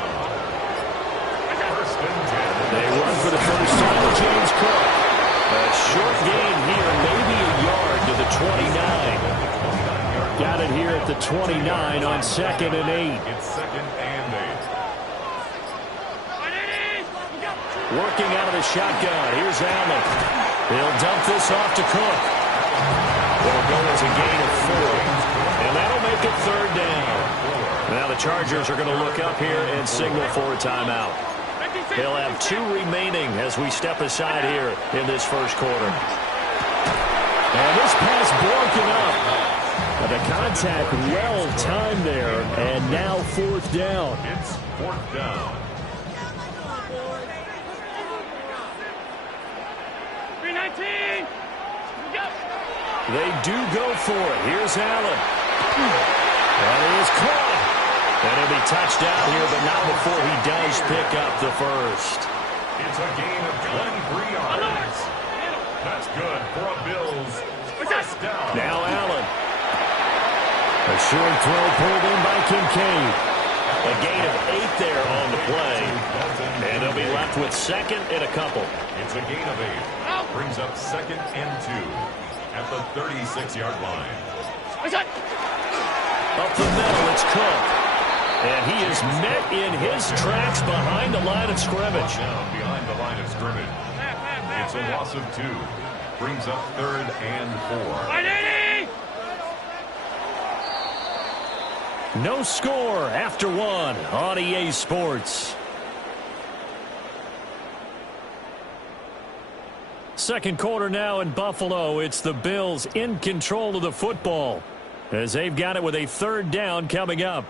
1st and 10. They run for the 1st time to James Cook. A short gain here, maybe a yard to the 29. Got it here at the 29 on 2nd and 8. It's 2nd and 8. Working out of the shotgun. Here's Allen. He'll dump this off to Cook. It'll go as a gain of 4. And that'll make it 3rd down. Now the Chargers are going to look up here and signal for a timeout. They'll have 2 remaining as we step aside here in this 1st quarter. And this pass broken up. But the contact well timed there, and now 4th down. It's 4th down. 319! They do go for it. Here's Allen. And he is caught. And he'll be touched down here, but not before he does pick up the 1st. It's a gain of 23 yards. That's good for a Bills 1st down. Now Allen. A short throw pulled in by Kincaid. A gain of 8 there on the play. And they'll be left with 2nd and a couple. It's a gain of 8. Brings up 2nd and 2 at the 36-yard line. Up the middle, it's Cook. And he is met in his tracks behind the line of scrimmage. Down behind the line of scrimmage. It's a loss of 2. Brings up 3rd and 4. No score after 1 on EA Sports. 2nd quarter now in Buffalo. It's the Bills in control of the football. as they've got it with a third down coming up.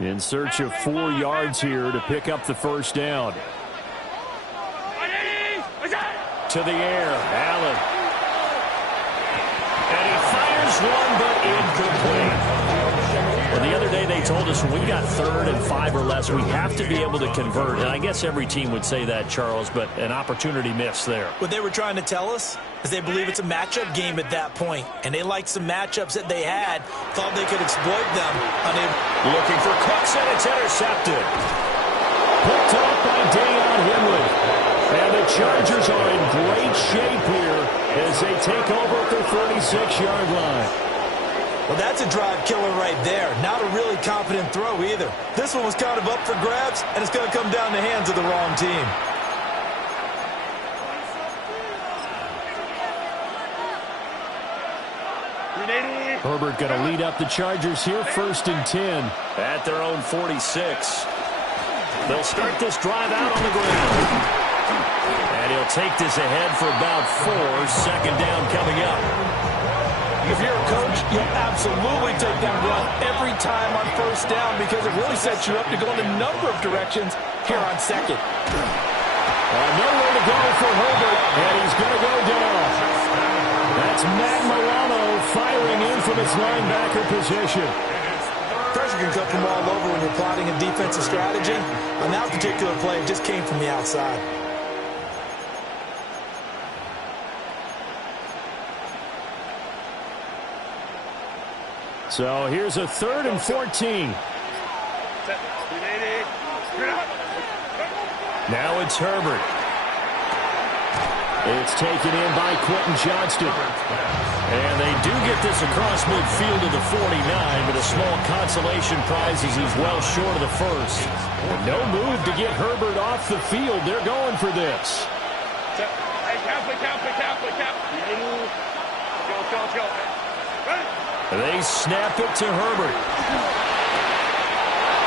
In search of 4 yards here to pick up the first down. To the air, Allen. And he fires one, but incomplete. Well, the other day they told us when we got 3rd and 5 or less, we have to be able to convert. And I guess every team would say that, Charles, but an opportunity missed there. What they were trying to tell us is they believe it's a matchup game at that point, and they liked some matchups that they had, thought they could exploit them. Looking for Cooks, and it's intercepted. Picked off by Dayon Henley. And the Chargers are in great shape here as they take over at their 46-yard line. Well, that's a drive killer right there. Not a really confident throw either. This one was kind of up for grabs, and it's going to come down the hands of the wrong team. Herbert going to lead up the Chargers here, 1st and 10 at their own 46. They'll start this drive out on the ground. And he'll take this ahead for about 4. 2nd down coming up. If you're a coach, you'll absolutely take that run every time on 1st down because it really sets you up to go in a number of directions here on 2nd. Nowhere to go for Herbert, and he's going to go down. That's Matt Milano firing in from his linebacker position. Pressure can come from all over when you're plotting a defensive strategy. On that particular play, it just came from the outside. So here's a 3rd and 14. Now it's Herbert. It's taken in by Quentin Johnston. And they do get this across midfield to the 49, but a small consolation prize as he's well short of the first. No move to get Herbert off the field. They're going for this. They snap it to Herbert.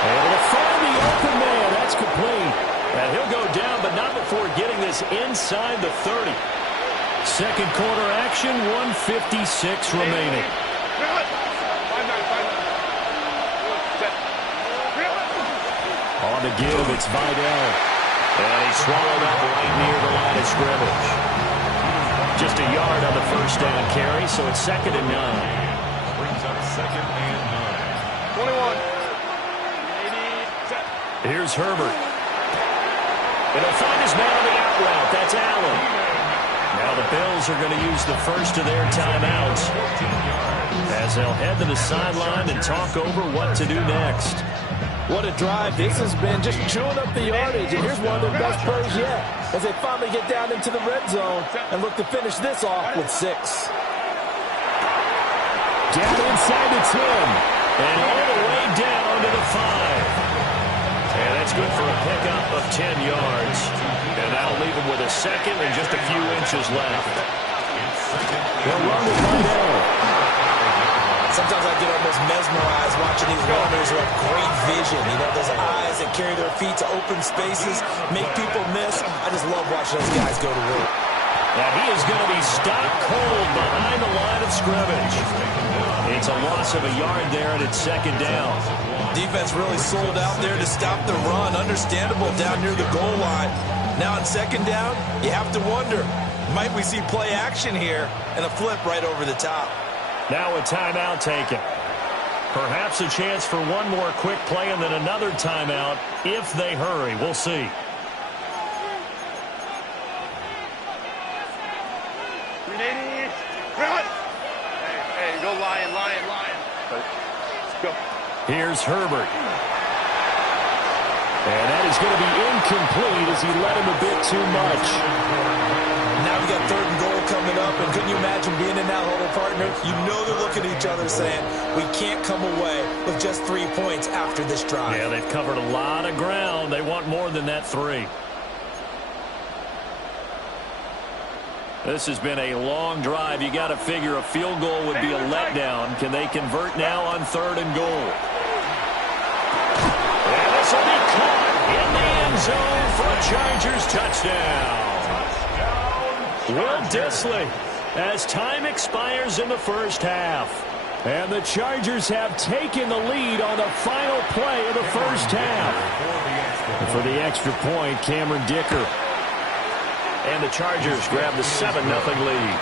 Able to find the open man. That's complete. And he'll go down, but not before getting this inside the 30. 2nd quarter action, 1:56 remaining. On the give, it's Vidal. And he swallowed up right near the line of scrimmage. Just a yard on the 1st down carry, so it's 2nd and 9. Brings up 2nd and 9. 21. Here's Herbert. And he'll find his man on the out route. That's Allen. Now the Bills are going to use the first of their timeouts as they'll head to the sideline and talk over what to do next. What a drive this has been, just chewing up the yardage. And here's one of their best plays yet as they finally get down into the red zone and look to finish this off with 6. Down inside the 10 and all the way down to the 5. And that's good for a pickup of 10 yards. And that'll leave him with a 2nd and just a few inches left. They'll run with Vidal. Sometimes I get almost mesmerized watching these runners who have great vision. You know, those eyes that carry their feet to open spaces, make people miss. I just love watching those guys go to work. Now he is going to be stopped cold behind the line of scrimmage. It's a loss of a yard there, and it's 2nd down. Defense really sold out there to stop the run. Understandable down near the goal line. Now on 2nd down, you have to wonder, might we see play action here and a flip right over the top? Now a timeout taken. Perhaps a chance for one more quick play and then another timeout if they hurry. We'll see. Hey, go Lion. Let's go. Here's Herbert. And that is going to be incomplete as he led him a bit too much. Now we got 3rd and goal coming up, and couldn't you imagine being in that huddle, partner? You know they're looking at each other saying, we can't come away with just 3 points after this drive. Yeah, they've covered a lot of ground. They want more than that 3. This has been a long drive. You got to figure a field goal would be a letdown. Can they convert now on 3rd and goal? And this will be caught in the end zone for a Chargers touchdown. Will Dissly as time expires in the first half. And the Chargers have taken the lead on the final play of the first half. And for the extra point, Cameron Dicker. And the Chargers grab the 7-0 lead.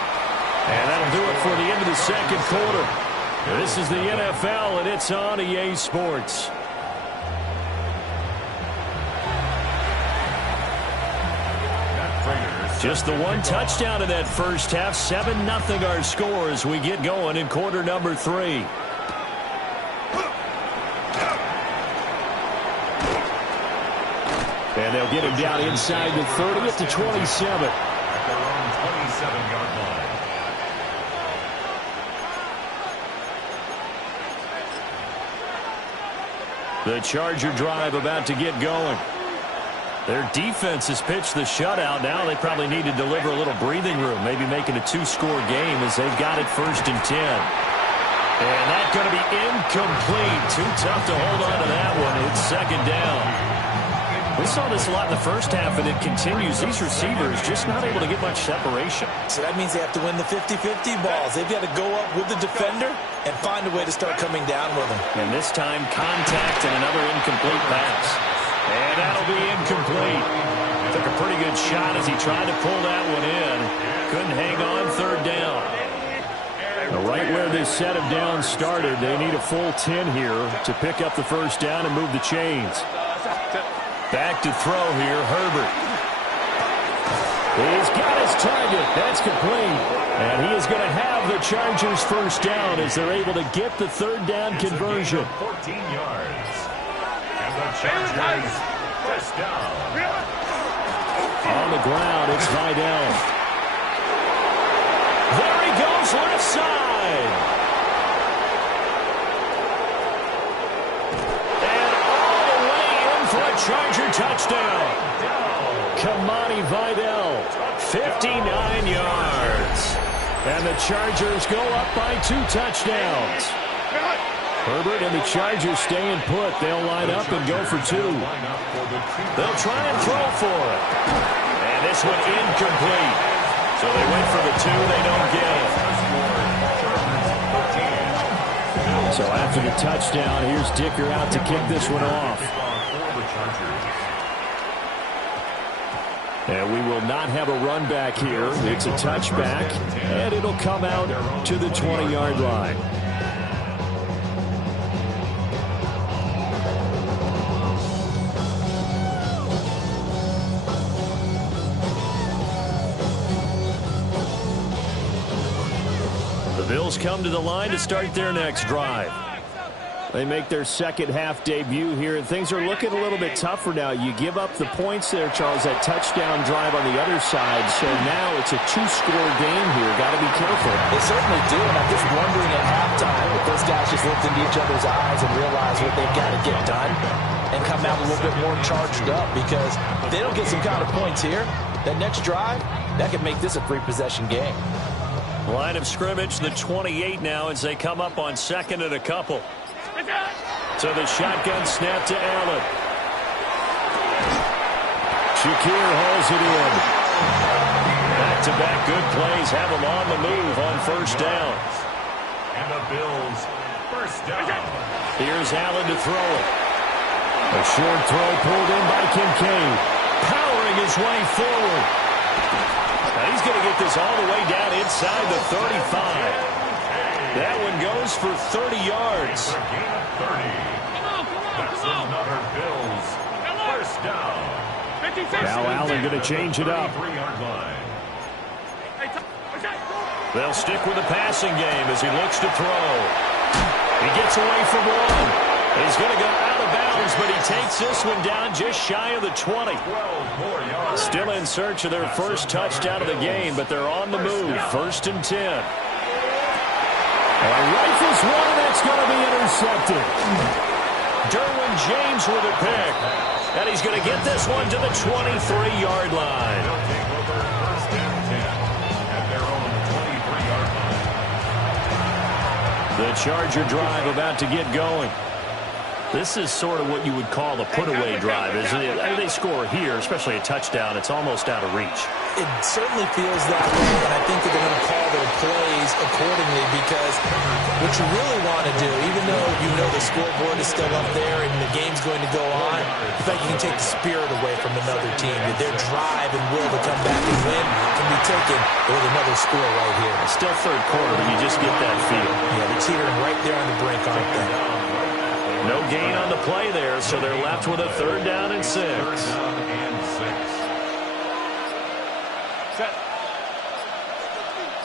And that'll do it for the end of the second quarter. This is the NFL, and it's on EA Sports. Just the one touchdown in that first half. 7-0 our score as we get going in quarter number 3. And they'll get him down inside the 30 at the 27. At their own 27-yard line. The Charger drive about to get going. Their defense has pitched the shutout. Now they probably need to deliver a little breathing room, maybe make it a 2-score game as they've got it 1st and 10. And that's going to be incomplete. Too tough to hold on to that one. It's 2nd down. We saw this a lot in the first half, and it continues. These receivers just not able to get much separation. So that means they have to win the 50-50 balls. They've got to go up with the defender and find a way to start coming down with them. And this time, contact and another incomplete pass. And that'll be incomplete. Took a pretty good shot as he tried to pull that one in. Couldn't hang on 3rd down. Right where this set of downs started, they need a full 10 here to pick up the 1st down and move the chains. Back to throw here, Herbert. He's got his target. That's complete. And he is going to have the Chargers 1st down as they're able to get the 3rd down conversion. 14 yards. And the Chargers 1st down. On the ground, it's Vidal. There he goes, left side. And all the way in for a Charger touchdown. Kamani Vidal, 59 yards. And the Chargers go up by 2 touchdowns. Herbert and the Chargers staying put. They'll line up and go for 2. They'll try and throw for it. And this one incomplete. So they went for the 2. They don't get it. So after the touchdown, here's Dicker out to kick this one off. And we will not have a run back here. It's a touchback, and it'll come out to the 20-yard line. The Bills come to the line to start their next drive. They make their second half debut here, and things are looking a little bit tougher now. You give up the points there, Charles, that touchdown drive on the other side, so now it's a 2-score game here. Got to be careful. They certainly do, and I'm just wondering at halftime if those guys just looked into each other's eyes and realize what they've got to get done and come out a little bit more charged up, because if they don't get some kind of points here, that next drive, that could make this a 3-possession game. Line of scrimmage, the 28 now as they come up on 2nd and a couple. So the shotgun snap to Allen. Shakir hauls it in. Back-to-back good plays have them on the move on 1st down. And the Bills 1st down. Here's Allen to throw it. A short throw pulled in by Kincaid. Powering his way forward. Now he's going to get this all the way down inside the 35. That one goes for 30 yards. For a gain of 30. That's another Bills 1st down. Now Allen going to change it up. 3-yard line. They'll stick with the passing game as he looks to throw. He gets away from one. He's going to go out of bounds, but he takes this one down just shy of the 20. 12 more yards. Still in search of their first touchdown of the game, but they're on the move. 1st and 10. And rifles one, and that's going to be intercepted. Derwin James with a pick. And he's going to get this one to the 23-yard line. They'll take over 1st and 10 at their own 23-yard line. The Charger drive about to get going. This is sort of what you would call the put-away drive. They score here, especially a touchdown, it's almost out of reach. It certainly feels that way, and I think they're going to call their plays accordingly because what you really want to do, even though you know the scoreboard is still up there and the game's going to go on, in fact, you can take the spirit away from another team. That their drive and will to come back and win can be taken with another score right here. It's still third quarter, but you just get that feel. Yeah, they're teetering right there on the brink, aren't they? No gain on the play there, so they're left with a 3rd down and 6. Set.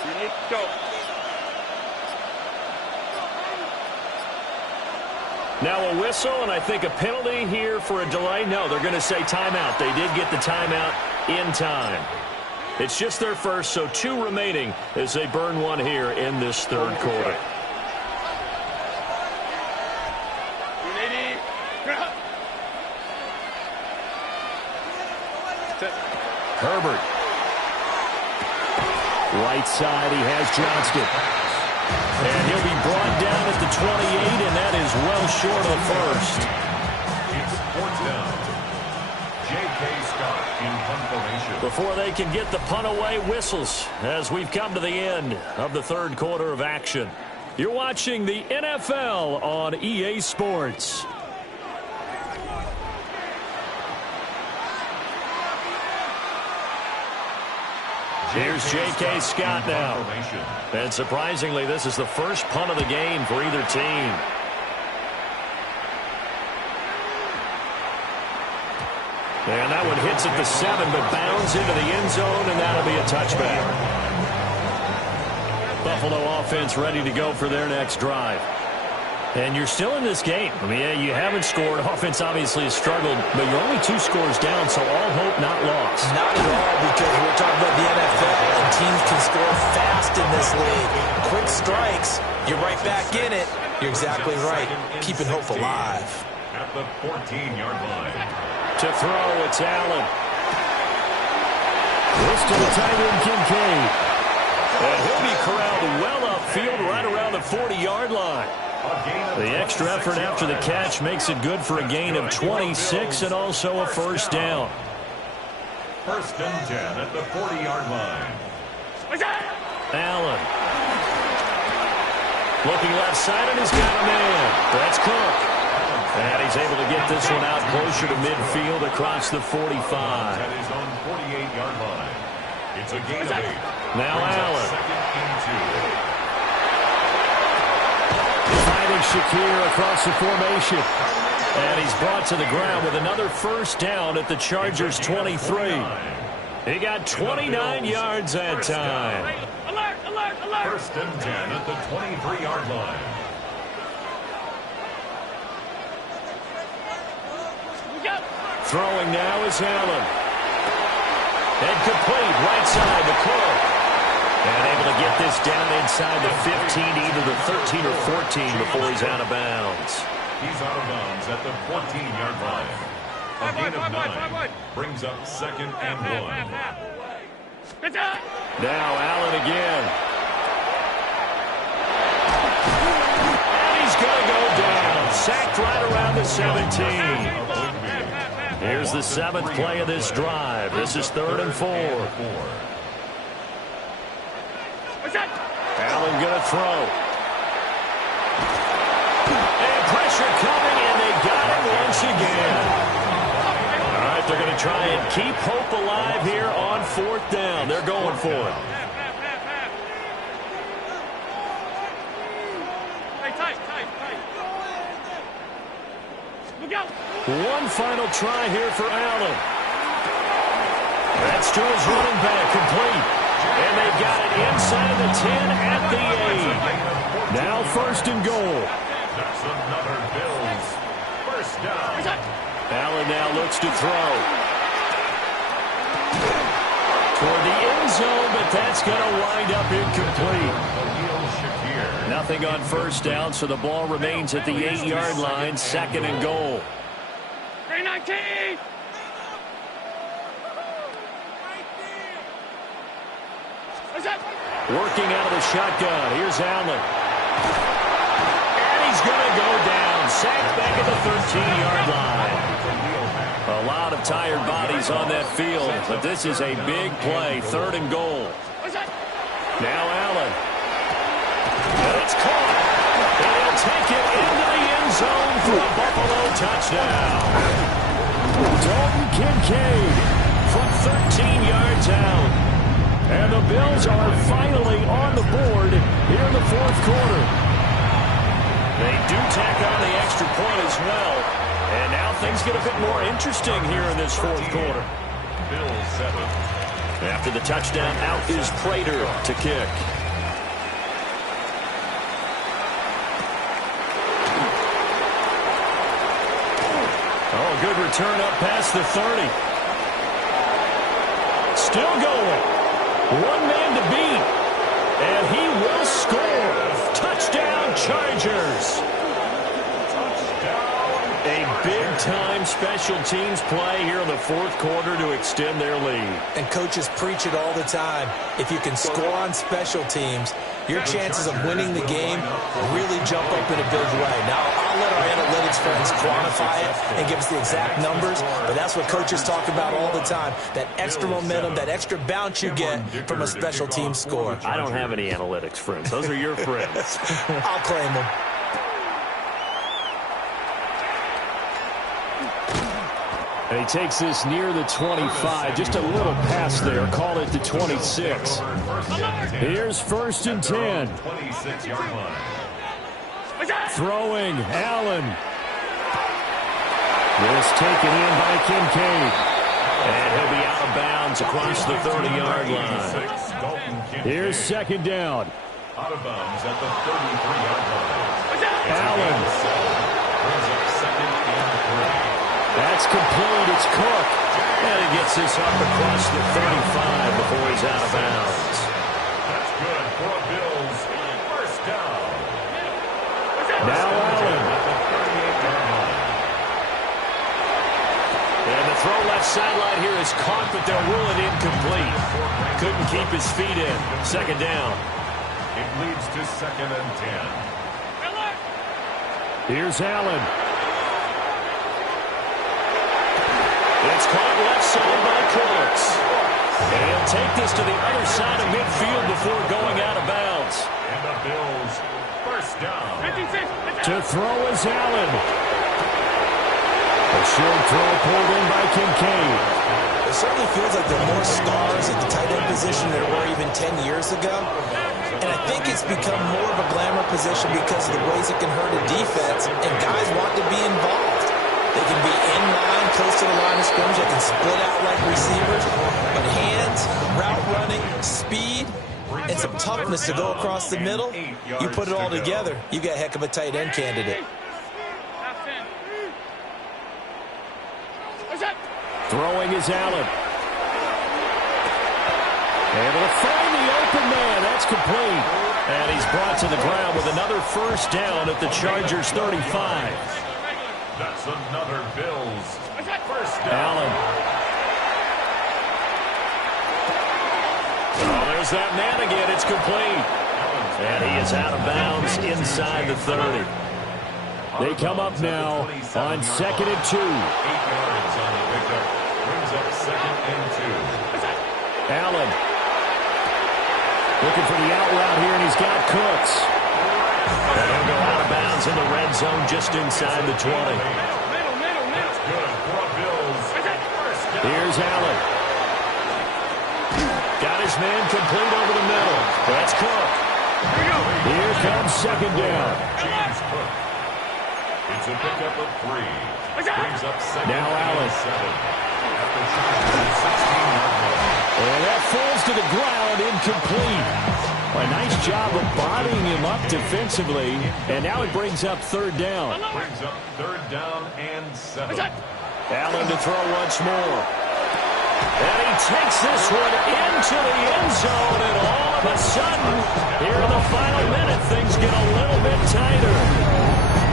Unique, go. Now a whistle, and I think a penalty here for a delay. No, they're going to say timeout. They did get the timeout in time. It's just their first, so 2 remaining as they burn one here in this 3rd quarter. Herbert. Right side, he has Johnston. And he'll be brought down at the 28, and that is well short of the first. It's 4th down. J.K. Scott in punt formation. Before they can get the punt away, whistles as we've come to the end of the 3rd quarter of action. You're watching the NFL on EA Sports. Here's J.K. Scott now. And surprisingly, this is the first punt of the game for either team. And that one hits at the 7, but bounds into the end zone, and that'll be a touchback. Buffalo offense ready to go for their next drive. And you're still in this game. I mean, yeah, you haven't scored. Offense obviously has struggled, but you're only 2 scores down, so all hope not lost. Not at all, because we're talking about the NFL, and teams can score fast in this league. Quick strikes, you're right back in it. You're exactly right. Keeping hope alive. At the 14-yard line. To throw, it's Allen. This to the tight end, Kincaid. And he'll be corralled well upfield right around the 40-yard line. The extra effort after the catch makes it good for a gain of 26 and also a first down. 1st and 10 at the 40-yard line. Allen. Looking left side, and he's got a man. That's Cook. And he's able to get this one out closer to midfield across the 45. At his own 48-yard line. It's a gain of 8. Now Allen. 2nd and 2. Finding Shakir across the formation. And he's brought to the ground with another first down at the Chargers' 23. He got 29 yards that time. Alert, alert, alert. 1st and 10 at the 23-yard line. Throwing now is Allen. And complete right side to Cook. And able to get this down inside the 15, either the 13 or 14 before he's out of bounds. He's out of bounds at the 14-yard line. A gain of 9 brings up 2nd and 1. Now Allen again. And he's going to go down. Sacked right around the 17. Here's the 7th play of this drive. This is 3rd and 4. Allen going to throw. And pressure coming, and they got him once again. All right, they're going to try and keep hope alive here on 4th down. They're going for it. One final try here for Allen. That's to his running back, complete. And they've got it inside the 10 at the 8. Now 1st and goal. That's another Bills first down. Allen now looks to throw. Toward the end zone, but that's going to wind up incomplete. Nothing on first down, so the ball remains at the 8-yard line, 2nd and goal. 19. Working out of the shotgun. Here's Allen. And he's going to go down. sacked back at the 13-yard line. A lot of tired bodies on that field, but this is a big play, 3rd and goal. Now Allen. And it's caught. And he'll take it into the end zone for a Buffalo touchdown. Dalton Kincaid from 13 yards out. And the Bills are finally on the board here in the 4th quarter. They do tack on the extra point as well. And now things get a bit more interesting here in this 4th quarter. Bills 7. After the touchdown, out is Prater to kick. Oh, a good return up past the 30. Still going. One man to beat. And he will score. Touchdown, Chargers. A big-time special teams play here in the 4th quarter to extend their lead. And coaches preach it all the time. If you can score on special teams, your chances of winning the game really jump up in a big way. Now, I'll let our analytics friends quantify it and give us the exact numbers, but that's what coaches talk about all the time, that extra momentum, that extra bounce you get from a special team score. I don't have any analytics friends. Those are your friends. I'll claim them. And he takes this near the 25. Just a little pass there. Call it the 26. Here's 1st and 10. 26-yard line. Throwing, Allen. This taken in by Kincaid. And he'll be out of bounds across the 30-yard line. Here's 2nd down. Out of bounds at the 33-yard line. Allen. Brings up 2nd and 3. That's complete. It's Cook. And he gets this up across the 35 before he's out of bounds. That's good for the Bills. 1st down. Now Allen. And the throw left sideline here is caught, but they'll rule it incomplete. Couldn't keep his feet in. 2nd down. It leads to 2nd and 10. Here's Allen. It's caught left side by Cooks. And he'll take this to the other side of midfield before going out of bounds. And the Bills, 1st down. To throw is Allen. A short throw pulled in by Kincaid. It certainly feels like there are more stars at the tight end position than there were even 10 years ago. And I think it's become more of a glamour position because of the ways it can hurt a defense, and guys want to be involved. They can be in line, close to the line of scrimmage. They can split out like receivers. But hands, route running, speed, and some toughness to go across the middle, you put it all together, you got a heck of a tight end candidate. Throwing is Allen. Able to find the open man. That's complete. And he's brought to the ground with another 1st down at the Chargers 35. That's another Bills 1st down. Allen. Oh, there's that man again. It's complete. And he is out of bounds inside the 30. They come up now on 2nd and 2. 8 yards on the pickup. Brings up 2nd and 2. Allen. Looking for the out route here, and he's got Cooks. And he'll go out of bounds in the red zone just inside the 20. That's good for Bills. Here's Allen. Got his man complete over the middle. That's Cook. Here comes 2nd down. James Cook. It's a pickup of 3. Brings up 2nd Now Allen. and 7. After Chargers 16-yard line. And that falls to the ground, incomplete. A nice job of bodying him up defensively. And now it brings up 3rd down. Brings up 3rd down and 7. Allen to throw once more. And he takes this one into the end zone. And all of a sudden, here in the final minute, things get a little bit tighter.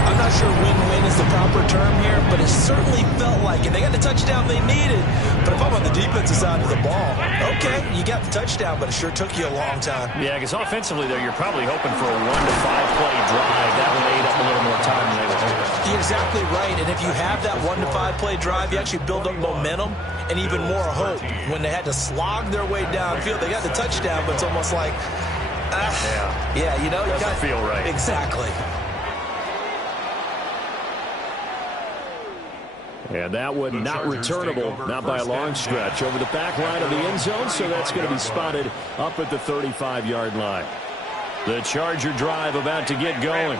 I'm not sure win-win is the proper term here, but it certainly felt like it. They got the touchdown they needed. But if I'm on the defensive side of the ball, okay, you got the touchdown, but it sure took you a long time. Yeah, because offensively there, you're probably hoping for a 1 to 5 play drive. That would aid up a little more time than they were hoping. You're exactly right, and if you have that 1-to-5 play drive, you actually build up momentum and even more hope. When they had to slog their way downfield, they got the touchdown, but it's almost like, yeah, you know, doesn't feel right. Exactly. And that one not returnable, not by a long stretch, over the back line of the end zone, so that's going to be spotted up at the 35-yard line. The Charger drive about to get going.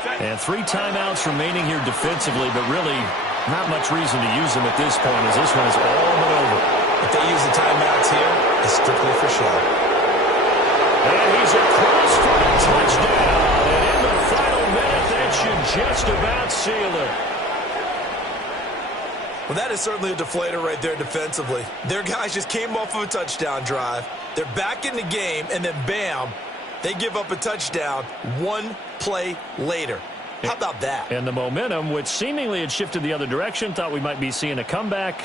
And 3 timeouts remaining here defensively, but really not much reason to use them at this point, as this one is all but over. If they use the timeouts here, it's strictly for show. And he's across for a touchdown. And in the final minute, that should just about seal it. Well, that is certainly a deflator right there defensively. Their guys just came off of a touchdown drive. They're back in the game, and then bam, they give up a touchdown 1 play later. How about that? And the momentum, which seemingly had shifted the other direction, thought we might be seeing a comeback.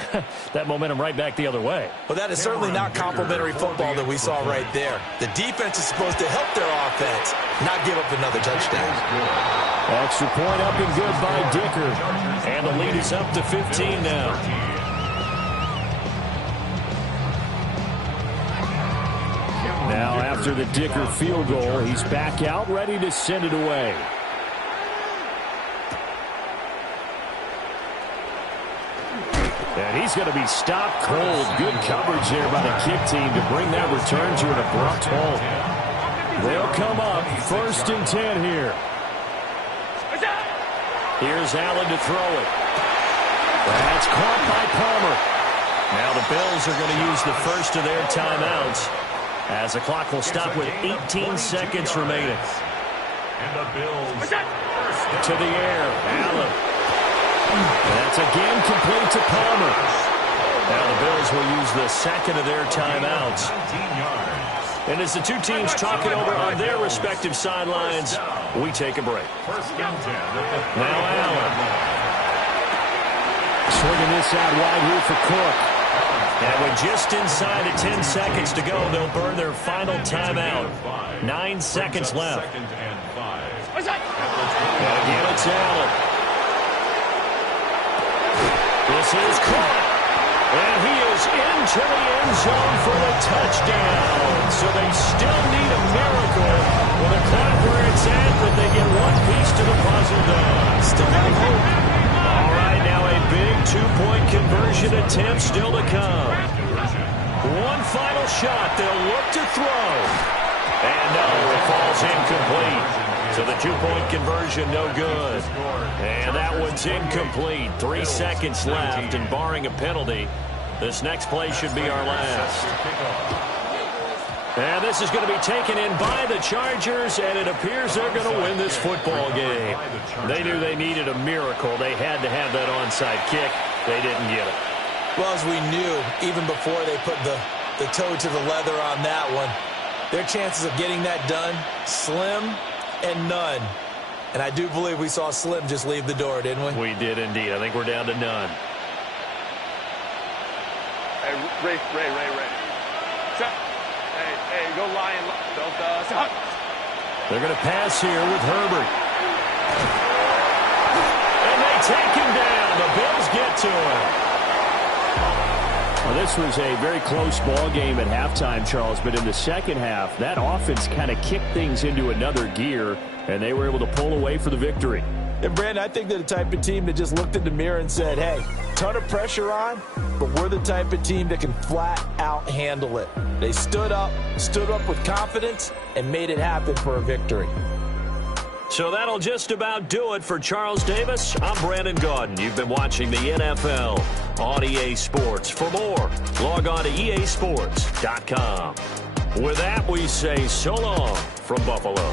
That momentum right back the other way. Well, that is certainly not complimentary football that we saw right there. The defense is supposed to help their offense, not give up another touchdown. Extra point up and good by Dicker. And the lead is up to 15 now. Now, after the Dicker field goal, he's back out, ready to send it away. And he's going to be stopped cold. Good coverage there by the kick team to bring that return to an abrupt halt. They'll come up 1st and 10 here. Here's Allen to throw it. That's caught by Palmer. Now the Bills are going to use the first of their timeouts, as the clock will stop with 18 seconds remaining. And the Bills to the air. Allen. That's again complete to Palmer. Now the Bills will use the second of their timeouts. And as the two teams talk it over on their respective sidelines, we take a break. Now Allen. Swinging this out wide here for Cook. And with just inside of 10 seconds to go, they'll burn their final timeout. 9 seconds left. And again, it's Allen. This is caught. And he is into the end zone for the touchdown. So they still need a miracle with a clock where it's at, but they get one piece to the puzzle done. Still have hope. All right, now a big 2-point conversion attempt still to come. One final shot. They'll look to throw. And no, it falls incomplete. So the 2-point conversion, no good. And that one's incomplete. 3 seconds left, and barring a penalty, this next play should be our last. And this is going to be taken in by the Chargers, and it appears they're going to win this football game. They knew they needed a miracle. They had to have that onside kick. They didn't get it. Well, as we knew, even before they put the toe to the leather on that one, their chances of getting that done, slim and none. And I do believe we saw Slim just leave the door, didn't we? We did indeed. I think we're down to none. Hey, Ray. Shut. Hey, go Lion. Don't, shut. They're going to pass here with Herbert. And they take him down. The Bills get to him. Well, this was a very close ball game at halftime, Charles, but in the second half, that offense kind of kicked things into another gear, and they were able to pull away for the victory. And, Brandon, I think they're the type of team that just looked in the mirror and said, hey, ton of pressure on, but we're the type of team that can flat out handle it. They stood up with confidence, and made it happen for a victory. So that'll just about do it for Charles Davis. I'm Brandon Gaudin. You've been watching the NFL on EA Sports. For more, log on to easports.com. With that, we say so long from Buffalo.